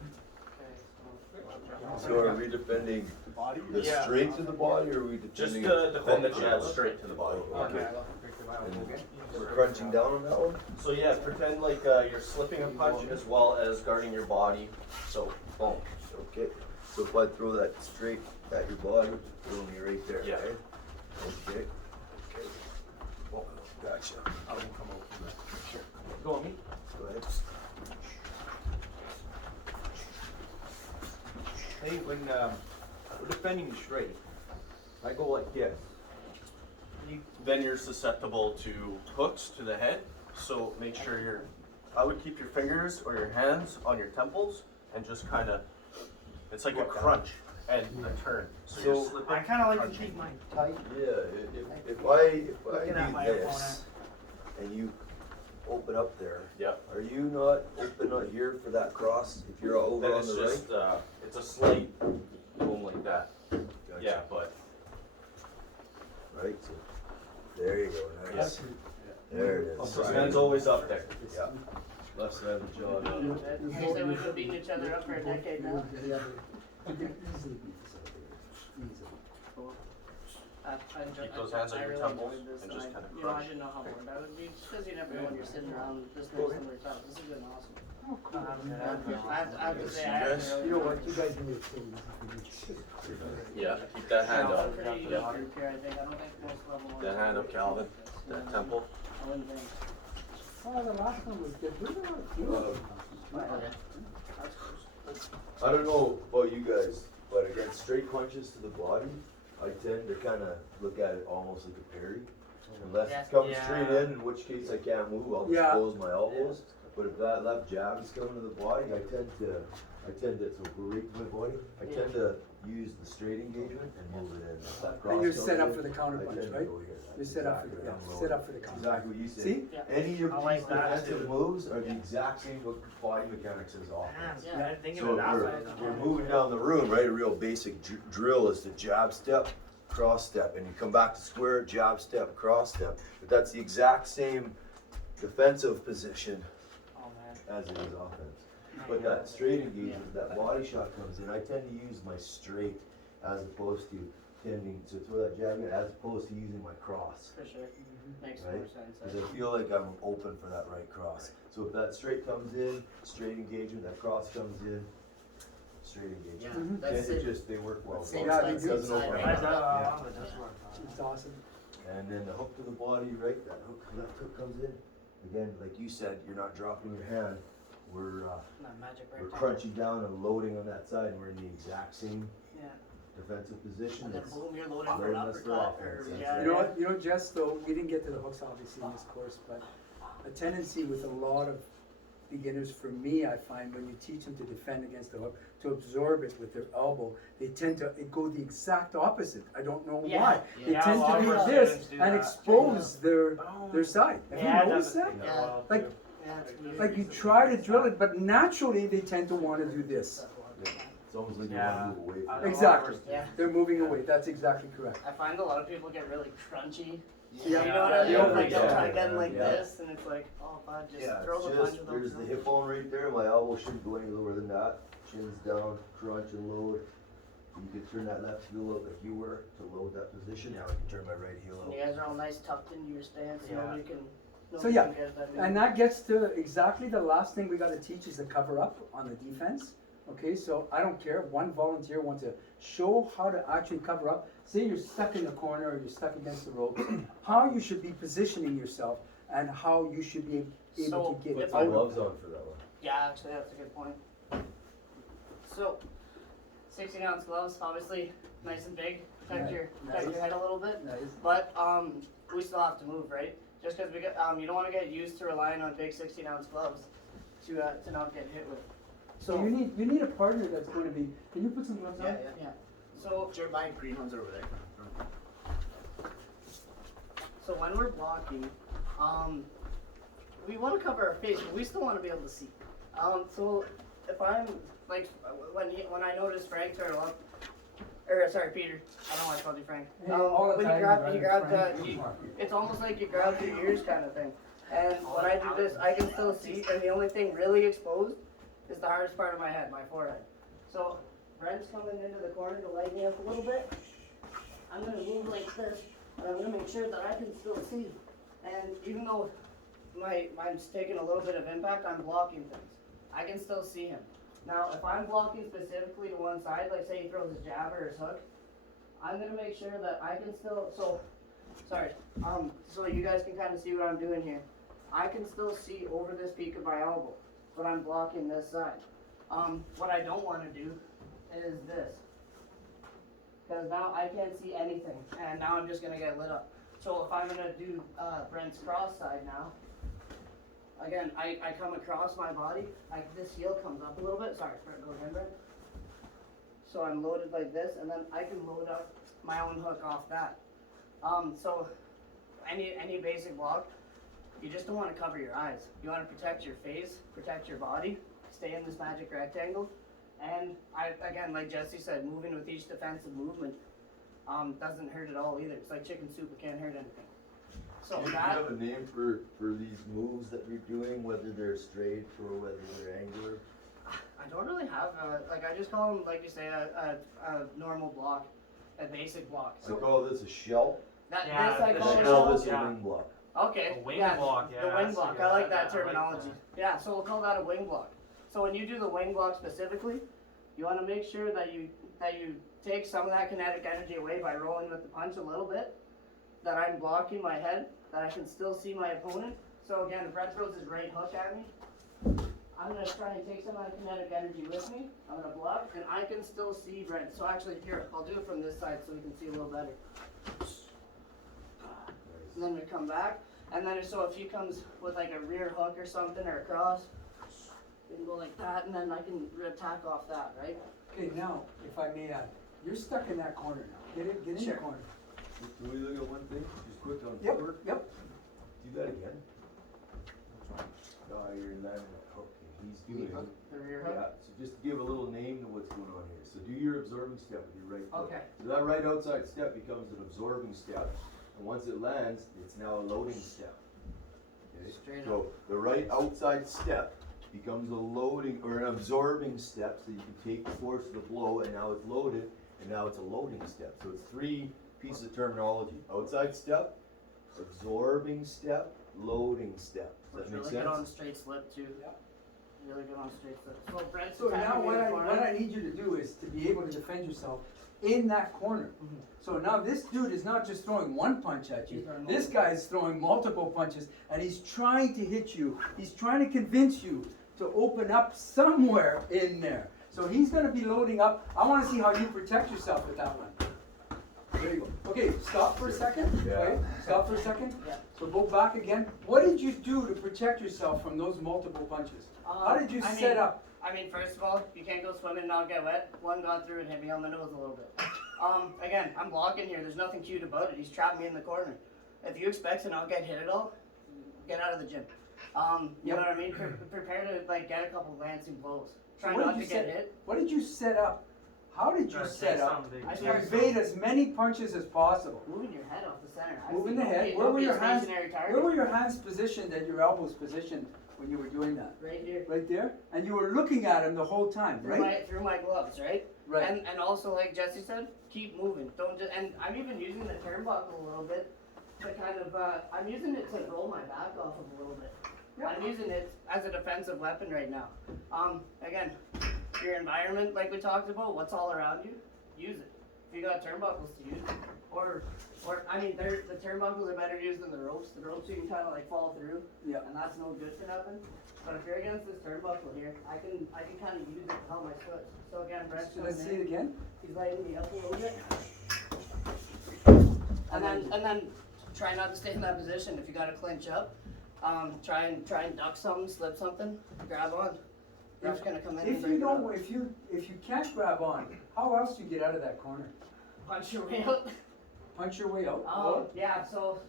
So are we defending the Yeah. straight to the body, or are we Just defending? defend the jab straight to the body. Okay. We're crunching down on that one? So yeah, pretend like you're slipping a punch as well as guarding your body. So, boom. Okay, so if I throw that straight at your body, throw me right there, Yeah. right? Okay. Okay. Oh, gotcha. I will come over from there. Sure. Go on me. Go ahead. Hey, when we're defending straight, I go like this. Then you're susceptible to hooks to the head. So make sure I would keep your fingers or your hands on your temples and just kind of, it's like a crunch and a turn. So you're So- slipping. I kind of like to crunching. keep mine tight. Yeah, if I Looking at my do this, and you open up there, Yep. are you not open out here for that cross, if you're over Then on it's the right? just, it's a slight boom like that. Gotcha. Yeah, but Right, so, there you go, nice. Yes. There it is. so hand's always up there. Yeah, left side of the jaw. They said we've been beating each other up for a decade now. Keep those hands on your really temples enjoyed this, and just kind of you know, I crunch. didn't know how bored I would be, just because you never know when you're sitting around listening to somebody talk. This has been awesome. I have to say, I haven't really. You know what? You guys do it so easy. Yeah, keep that hand up. Pretty unique group here, I think. I don't think most level ones. That hand up, Calvin. That temple. I wouldn't think. Oh, the last one was good. We were a few of them. I don't know about you guys, but against straight punches to the body, I tend to kind of look at it almost like a parry. Unless it comes straight in which case I can't move, I'll just Yeah. close my elbows. But if that left jab is coming to the body, I tend to, so go right to my body. I tend to use the straight engagement and move it in. If that cross And you're comes set up in, for the counter I punch, tend to right? go here. You're set up for the, Exactly, yeah, I'm set rolling. up for the counter. Exactly what you said. See? Yeah. Any of your I like that defensive too. moves are the exact same body mechanics as offense. Yeah. I didn't think So of it that if way. we're moving down the room, right, a real basic drill is the jab step, cross step, and you come back to square, jab step, cross step. But that's the exact same defensive position Oh, man. as it is offense. But that straight engagement, that body shot comes in, I tend to use my straight as opposed to tending to throw that jab in, as opposed to using my cross. For sure. Makes Right? more sense. Because I feel like I'm open for that right cross. So if that straight comes in, straight engagement, that cross comes in, straight Yeah, engagement. that's it it. just, they work well. Same Yeah, side, they same do. Doesn't side, overlap. right? That's Yeah. that's work. It's awesome. And then the hook to the body, right, that hook, left hook comes in. Again, like you said, you're not dropping your hand. We're Not magic we're rectangle. crunching down and loading on that side, and we're in the exact same Yeah. defensive position. And then It's boom, you're loading for an loading us for uppercut. offense, Or, that's yeah, right. You know, Jess, though, we didn't get to the hooks obviously in this course, but a tendency with a lot of beginners, for me, I find when you teach them to defend against the hook, to absorb it with their elbow, they tend to go the exact opposite. I don't know Yeah. why. They Yeah, tend a lot to of do our this students do and that. expose their side. Have Yeah, you noticed that? Yeah. Like, Yeah, it's weird. like you try to drill it, but naturally they tend to want to do this. It's almost like you Yeah. want to move away from I it. know Exactly. our Yeah. They're moving away. That's exactly correct. I find a lot of people get really crunchy. Yeah. You know what I mean? Yeah. Like they'll Yeah. try getting like Yeah. this, and it's like, oh, bud, just Yeah, throw it's the punch just, without there's the drilling. hip bone right there, my elbow shouldn't go any lower than that. Chin's down, crunch and load. You could turn that left heel out like you were to load that position. Now I can turn my right heel And out. you guys are all nice tucked into your stance. Yeah. Nobody can. So yeah, can get that and that gets to exactly the last thing we got to teach is the cover up on the defense. Okay, so I don't care if one volunteer wants to show how to actually cover up. Say you're stuck in the corner or you're stuck against the rope, how you should be positioning yourself and how you should be able So, to get if Put out some of gloves on for that one. Yeah, actually, that's a good point. So, 16-ounce gloves, obviously, nice and big. Protect Nice. your head a little bit. Nice. But we still have to move, right? Just because we get, you don't want to get used to relying on big 16-ounce gloves to not get hit with. So you need a partner that's going to be. Can you put some gloves on? Yeah. So Sure, my green ones are over there. So when we're blocking, we want to cover our face, but we still want to be able to see. So if I'm like when I notice Frank turn up, or sorry, Peter, I don't know why I called you Frank. Hey, all the When time you you grab run that, Frank. it's almost like you grab your ears kind of thing. And when I do this, I can still see, and the only thing really exposed is the hardest part of my head, my forehead. So Brent's coming into the corner to light me up a little bit. I'm gonna move like this, and I'm gonna make sure that I can still see. And even though mine's taking a little bit of impact, I'm blocking things. I can still see him. Now, if I'm blocking specifically to one side, like say he throws his jab or his hook, I'm gonna make sure that I can still, so you guys can kind of see what I'm doing here. I can still see over this peak of my elbow, but I'm blocking this side. What I don't want to do is this. Because now I can't see anything, and now I'm just gonna get lit up. So if I'm gonna do Brent's cross side now, again, I come across my body, this heel comes up a little bit. Sorry, Brent, go ahead, Brent. So I'm loaded like this, and then I can load up my own hook off that. So any basic block, you just don't want to cover your eyes. You want to protect your face, protect your body, stay in this magic rectangle. And again, like Jesse said, moving with each defensive movement doesn't hurt at all either. It's like chicken soup, it can't hurt anything. So Do you that, have a name for these moves that you're doing, whether they're straight or whether they're angular? I don't really have I just call them, like you say, a normal block, a basic block. I call this a shell. This Yeah, I the call I a call shell. this a Yeah. wing block. Okay. A wing yeah, block, The yeah, wing that's- block. yeah, I like I that like terminology. that. Yeah, so we'll call that a wing block. So when you do the wing block specifically, you want to make sure that you take some of that kinetic energy away by rolling with the punch a little bit. That I'm blocking my head, that I can still see my opponent. So again, if Brett throws his right hook at me, I'm gonna try and take some of that kinetic energy with me. I'm gonna block, and I can still see Brent. So actually, here, I'll do it from this side so we can see a little better. And then we come back, and then so if he comes with like a rear hook or something or a cross, we can go like that, and then I can attack off that, right? Okay, now, if I may add, you're stuck in that corner now. Get in Sure. the corner. Can we look at one thing, just quick on Yep, footwork? yep. Do that again. No, you're landing that hook, and he's doing it. The rear hook. Yeah, so just give a little name to what's going on here. So do your absorbing step with your right foot. Okay. So that right outside step becomes an absorbing step, and once it lands, it's now a loading step. Okay? Straight So the right outside step becomes a loading or an absorbing step, so you can take the force of the blow, and now it's loaded, and now it's a loading step. So it's three pieces of terminology: outside step, absorbing step, loading step. Does that make Really good on sense? straight slip too. really good on straight stuff. So Brent's So now attacking me what in the I, corner. what I need you to do is to be able to defend yourself in that corner. So now this dude is not just throwing one punch at you, He's throwing this guy is throwing multiple punches, and he's trying to hit you, he's trying to convince you to open up somewhere in there. So he's gonna be loading up. I wanna see how you protect yourself with that one. There you go. Okay, stop for a second. Yeah. Okay, stop for a second. Yeah. So go back again. What did you do to protect yourself from those multiple punches? How did you set up? I mean, first of all, you can't go swimming and not get wet. One got through and hit me on the nose a little bit. Again, I'm blocking here. There's nothing cute about it. He's trapped me in the corner. If you expect to not get hit at all, get out of the gym. You know what I mean? Prepare to like get a couple lancing blows. Try What not did to you get set- hit. What did you set up? How did you set up I to started evade as many punches as possible? moving your head off the center. Moving the head. Where were your hands? Where were your hands positioned and your elbows positioned when you were doing that? Right here. Right there? And you were looking at him the whole time, right? Through my gloves, right? Right. And also, like Jesse said, keep moving. Don't just. And I'm even using the turnbuckle a little bit to kind of. I'm using it to roll my back off of a little bit. Yeah. I'm using it as a defensive weapon right now. Again, your environment, like we talked about, what's all around you, use it. If you got turnbuckles to use, or I mean, the turnbuckles are better used than the ropes. The ropes you can kind of like fall through, Yeah. and that's no good for nothing. But if you're against this turnbuckle here, I can kind of use it to help my foot. So again, Brent's So coming let's see in. it again. He's lighting me up a little bit. And then try not to stay in that position. If you gotta clinch up, try and duck something, slip something, grab on. Ref's gonna come in and If break you it up. don't, if you can't grab on, how else do you get out of that corner? Punch your way out. Punch your way out? Or- Yeah, so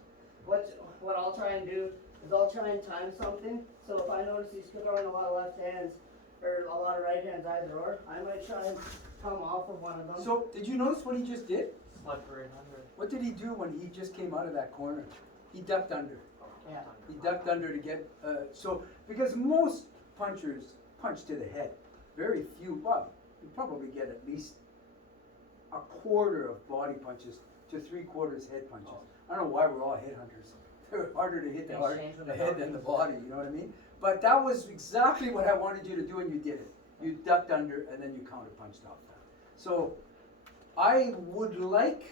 what I'll try and do is I'll try and time something. So if I notice he's throwing a lot of left hands or a lot of right hands, either or, I might try and come off of one of them. So did you notice what he just did? Slept right under. What did he do when he just came out of that corner? He ducked under. Yeah. He ducked under to get, because most punchers punch to the head. Very few, well, you probably get at least a quarter of body punches to 3/4 head punches. I don't know why we're all headhunters. They're harder to hit the head than the body, you know what I mean? But that was exactly what I wanted you to do, and you did it. You ducked under and then you counter punched off that. So I would like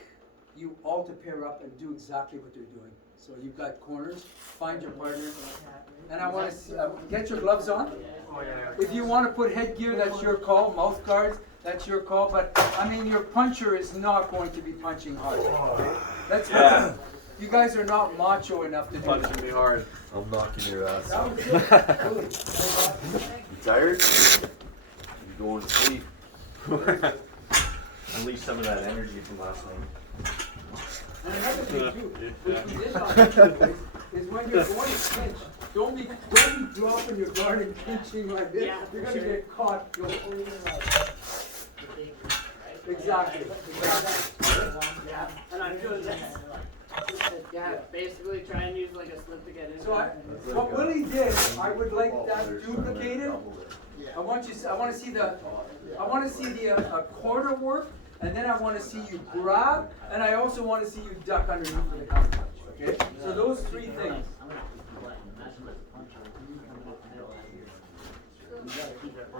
you all to pair up and do exactly what they're doing. So you've got corners, find your partner, and I want to get your gloves on. Oh yeah. If you want to put headgear, that's your call. Mouth guards, that's your call. But I mean, your puncher is not going to be punching hard. Okay? That's you guys are not macho enough to do that. Punching me hard. I'm knocking your ass That out. was good. Really. You tired? You going to sleep? Unleash some of that energy from last night. And another thing too, which we did not do, is when you're going to pinch, don't be dropping your guard and pinching like this. Yeah, You're for gonna sure. get caught. You'll- Exactly. Yeah, and I'm doing this. Yeah, basically try and use like a slip to get in. So what Willie did, I would like that duplicated. I want to see the corner work, and then I want to see you grab, and I also want to see you duck underneath for the counter punch. Okay? So those three things.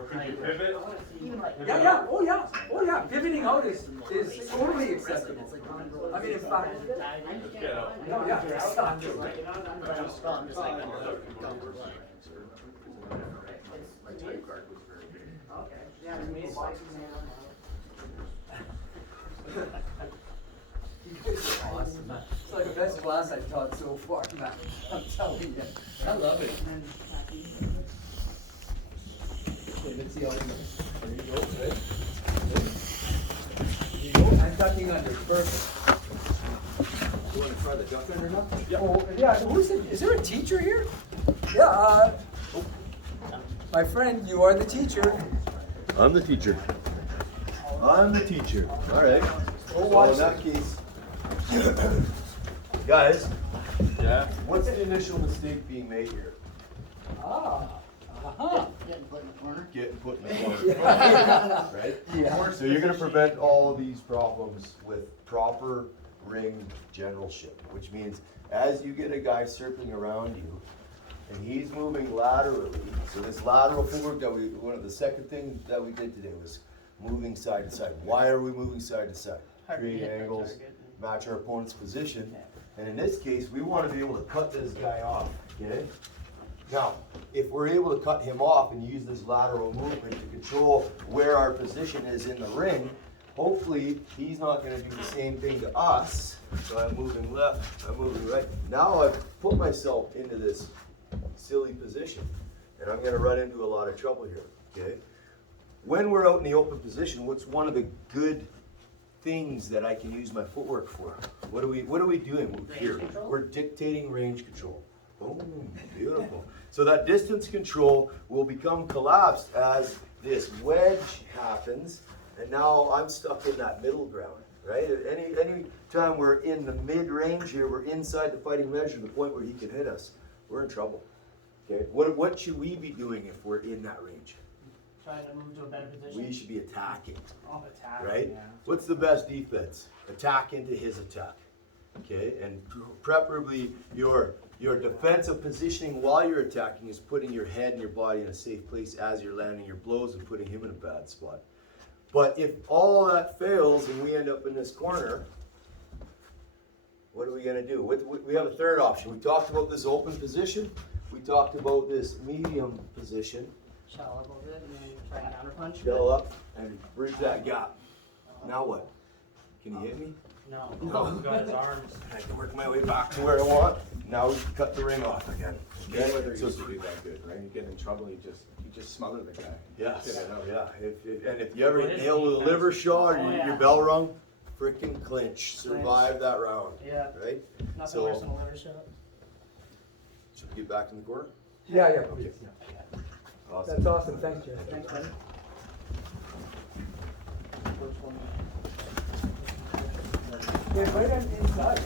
Could you pivot? Yeah. Oh yeah. Pivoting out is totally acceptable. I mean, in fact. No, yeah. Exactly. Okay. Yeah, the main spikes his hand You guys are awesome, man. It's like the best class I've taught so far, man. I'm telling you. I love it. Okay, let's see how it goes. There you go, good. Good. There you go, and ducking under, perfect. You want to try the duck under now? Yeah, oh, yeah, who's it? Is there a teacher here? Yeah, my friend, you are the teacher. I'm the teacher. I'm the teacher. All right. Go So watch in that case, guys, Yeah. what's the initial mistake being made here? Getting put in the corner. Getting put in the corner. Yeah. Right? Yeah. So you're going to prevent all of these problems with proper ring generalship, which means as you get a guy circling around you, and he's moving laterally. So this lateral footwork that one of the second thing that we did today was moving side to side. Why are we moving side to side? Create angles, match our opponent's position. And in this case, we want to be able to cut this guy off, okay? Now, if we're able to cut him off and use this lateral movement to control where our position is in the ring, hopefully he's not going to do the same thing to us. So I'm moving left, I'm moving right. Now I've put myself into this silly position, and I'm going to run into a lot of trouble here, okay? When we're out in the open position, what's one of the good things that I can use my footwork for? What are we doing here? We're dictating range control. Oh, beautiful. So that distance control will become collapsed as this wedge happens, and now I'm stuck in that middle ground, right? Any time we're in the mid-range here, we're inside the fighting measure, the point where he can hit us, we're in trouble. Okay, what should we be doing if we're in that range? Trying to move to a better position. We should be attacking, Oh, attack. right? Yeah. What's the best defense? Attack into his attack. Okay, and preferably your defensive positioning while you're attacking is putting your head and your body in a safe place as you're landing your blows and putting him in a bad spot. But if all that fails and we end up in this corner, what are we going to do? We have a third option. We talked about this open position. We talked about this medium position. Shell up a little bit and then try and counterpunch. Shell up and bridge that gap. Now what? Can you hit me? No. He's got his arms. I can work my way back to where I want. Now we can cut the ring off again. Okay, whether he used to be that good, right? You get in trouble, you just smother the guy. Yes, Get it out. yeah. If you ever What is nail with a defense? liver shot or Oh, your yeah. bell rung, frickin' clinch. Survive that round, Yeah. right? Nothing So- worse than a liver shot. Should we get back in the corner? Yeah, Okay. please. Awesome. That's awesome, thanks, Jeff. Thanks, buddy. Okay, right on inside.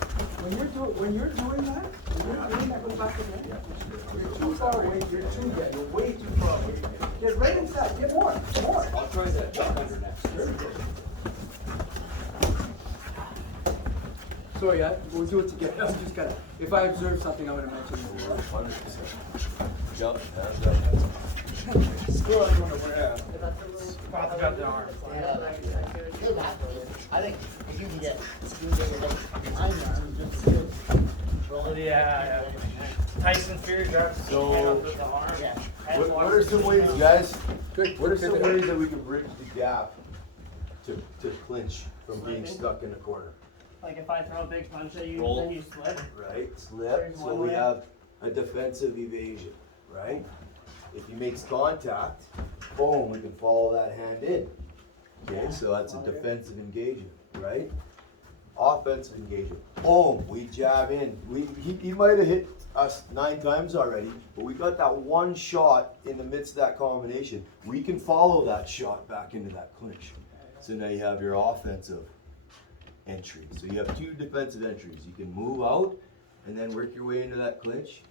When you're doing that, go back again. You're too far away, you're way too far away. Get right inside, get more. I'll try that jump under next. So yeah, we'll do it together. I'm just gotta, if I observe something, I'm gonna mention it. 100%. Jump, hands up, hands up. Screw it, I'm gonna wear it. Scott's got the arm. Feel that way. I think if you can get your legs behind your arm, just roll it. Yeah. Tyson Fury grabs his So- head up with the arm. Yeah. What are some ways, guys? Good. What are some ways that we can bridge the gap to clinch from being stuck in a corner? Like if I throw a big punch at you, Roll. then you slip. Right, slip, There's so one we way. have a defensive evasion, right? If he makes contact, boom, we can follow that hand in. Okay, so that's a defensive engagement, right? Offensive engagement, boom, we jab in. He might have hit us 9 times already, but we got that one shot in the midst of that combination. We can follow that shot back into that clinch. So now you have your offensive entry. So you have 2 defensive entries. You can move out and then work your way into that clinch.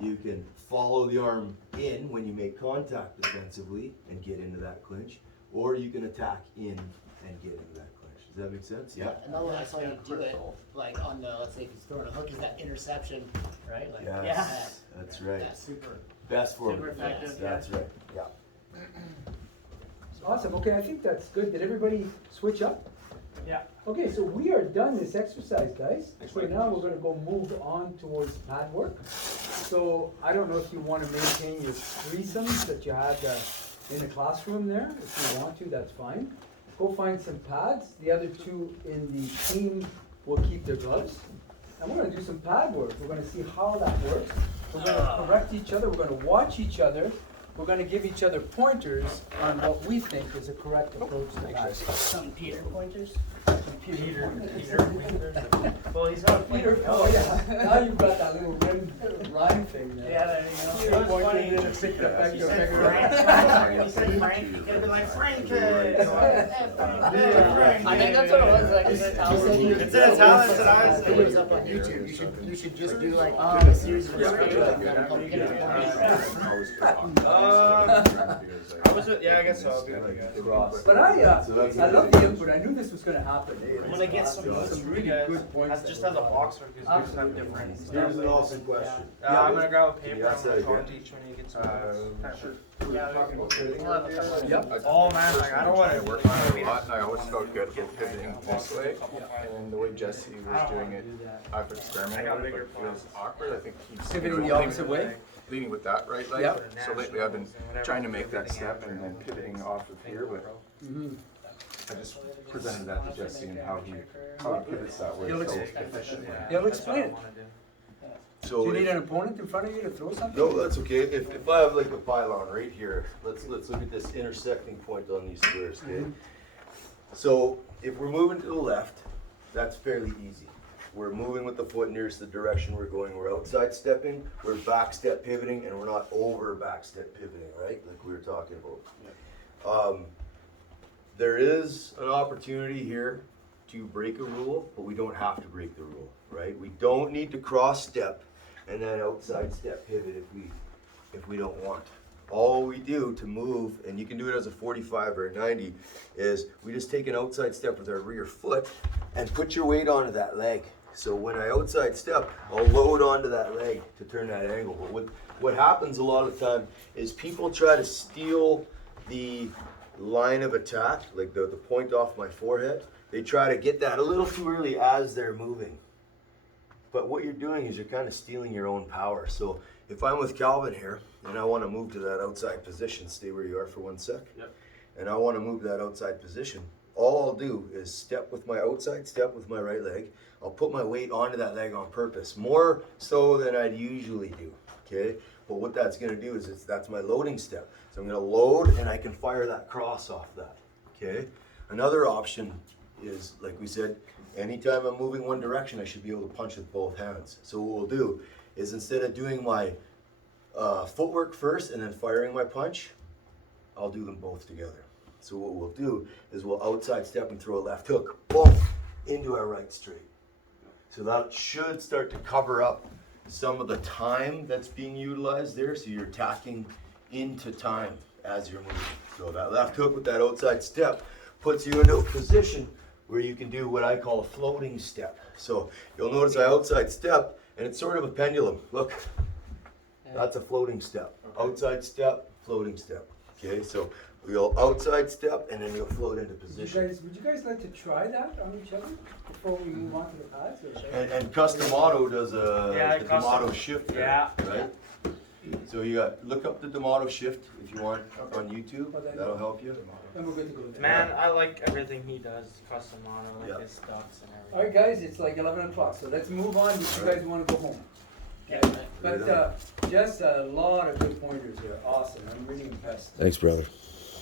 You can follow the arm in when you make contact defensively and get into that clinch, or you can attack in and get into that clinch. Does that make sense? Yeah. Another one I saw you do it, like on the, let's say if he's throwing a hook, is that interception, right? Like, Yes, that's right. That's super. Best form. Super effective, That's right. Yeah. Awesome, okay, I think that's good. Did everybody switch up? Yeah. Okay, so we are done this exercise, guys. So now we're gonna go move on towards pad work. So I don't know if you wanna maintain your threesomes that you had in the classroom there. If you want to, that's fine. Go find some pads. The other 2 in the team will keep their gloves. And we're gonna do some pad work. We're gonna see how that works. We're gonna correct each other. We're gonna watch each other. We're gonna give each other pointers on what we think is a correct approach to pads. Some Peter pointers. Peter. Well, he's got Peter, oh yeah, now you've got that little rhyme thing there. Yeah, there you go. Peter It was pointed funny. in and picked it back You to said figure Frank. out. You said Frank. You could have been like Frank. I think that's what it was, like, it's Italian. It's in Italian, it's in Irish. Videos up on YouTube, you should just do like a series of I was, yeah, I guess so. Cross. But I love the input. I knew this was gonna happen. David. I'm gonna get some John. notes Some from really you guys. good points That's just as a boxer because we just have different stuff. Here's an awesome question. I'm gonna grab a Can you paper. I'm ask that gonna talk again? to each one and get some notes. Sure. Yeah, talking about pivoting we'll have a couple. Yep. Oh man, like I don't want I work on it a lot, and I always felt good with pivoting this way, and the way Jesse was doing it, I've experimented with it, but it feels awkward. I think he's Pivoting the opposite way? leading with that right leg. Yep. So lately I've been trying to make that step and then pivoting off of here, but Mhm. I just presented that to Jesse and how he pivots that way He'll so ex- efficiently. He'll explain it. Do So you need if- an opponent in front of you to throw something? no, that's okay. If I have like a pylon right here, let's look at this intersecting point on these squares, okay? So if we're moving to the left, that's fairly easy. We're moving with the foot nearest the direction we're going. We're outside stepping, we're back step pivoting, and we're not over back step pivoting, right? Like we were talking about. There is an opportunity here to break a rule, but we don't have to break the rule, right? We don't need to cross step and then outside step pivot if we don't want. All we do to move, and you can do it as a 45 or a 90, is we just take an outside step with our rear foot and put your weight onto that leg. So when I outside step, I'll load onto that leg to turn that angle. But what happens a lot of the time is people try to steal the line of attack, like the point off my forehead. They try to get that a little too early as they're moving. But what you're doing is you're kind of stealing your own power. So if I'm with Calvin here and I want to move to that outside position, stay where you are for 1 sec. Yep. And I want to move to that outside position. All I'll do is step with my outside step with my right leg. I'll put my weight onto that leg on purpose, more so than I'd usually do, okay? But what that's gonna do is that's my loading step. So I'm gonna load and I can fire that cross off that, okay? Another option is, like we said, anytime I'm moving one direction, I should be able to punch with both hands. So what we'll do is instead of doing my footwork first and then firing my punch, I'll do them both together. So what we'll do is we'll outside step and throw a left hook, boom, into our right straight. So that should start to cover up some of the time that's being utilized there. So you're tacking into time as you're moving. So that left hook with that outside step puts you into a position where you can do what I call a floating step. So you'll notice I outside step and it's sort of a pendulum. Look, that's a floating step. Outside step, floating step. Okay, so we'll outside step and then you'll float into position. Would you guys like to try that on each other before we move on to the pads? Or And Custom Auto does Yeah, the Custom. D'Amato shift there, Yeah. right? So you got, look up the D'Amato shift if you want on YouTube, that'll help you. Then we're good to go. Man, I like everything he does, custom auto, like Yeah. his stuffs and everything. Alright guys, it's like 11 o'clock, so let's move on if you guys wanna go home. Yeah. But just a lot of good pointers here, awesome, I'm really impressed. Thanks, brother.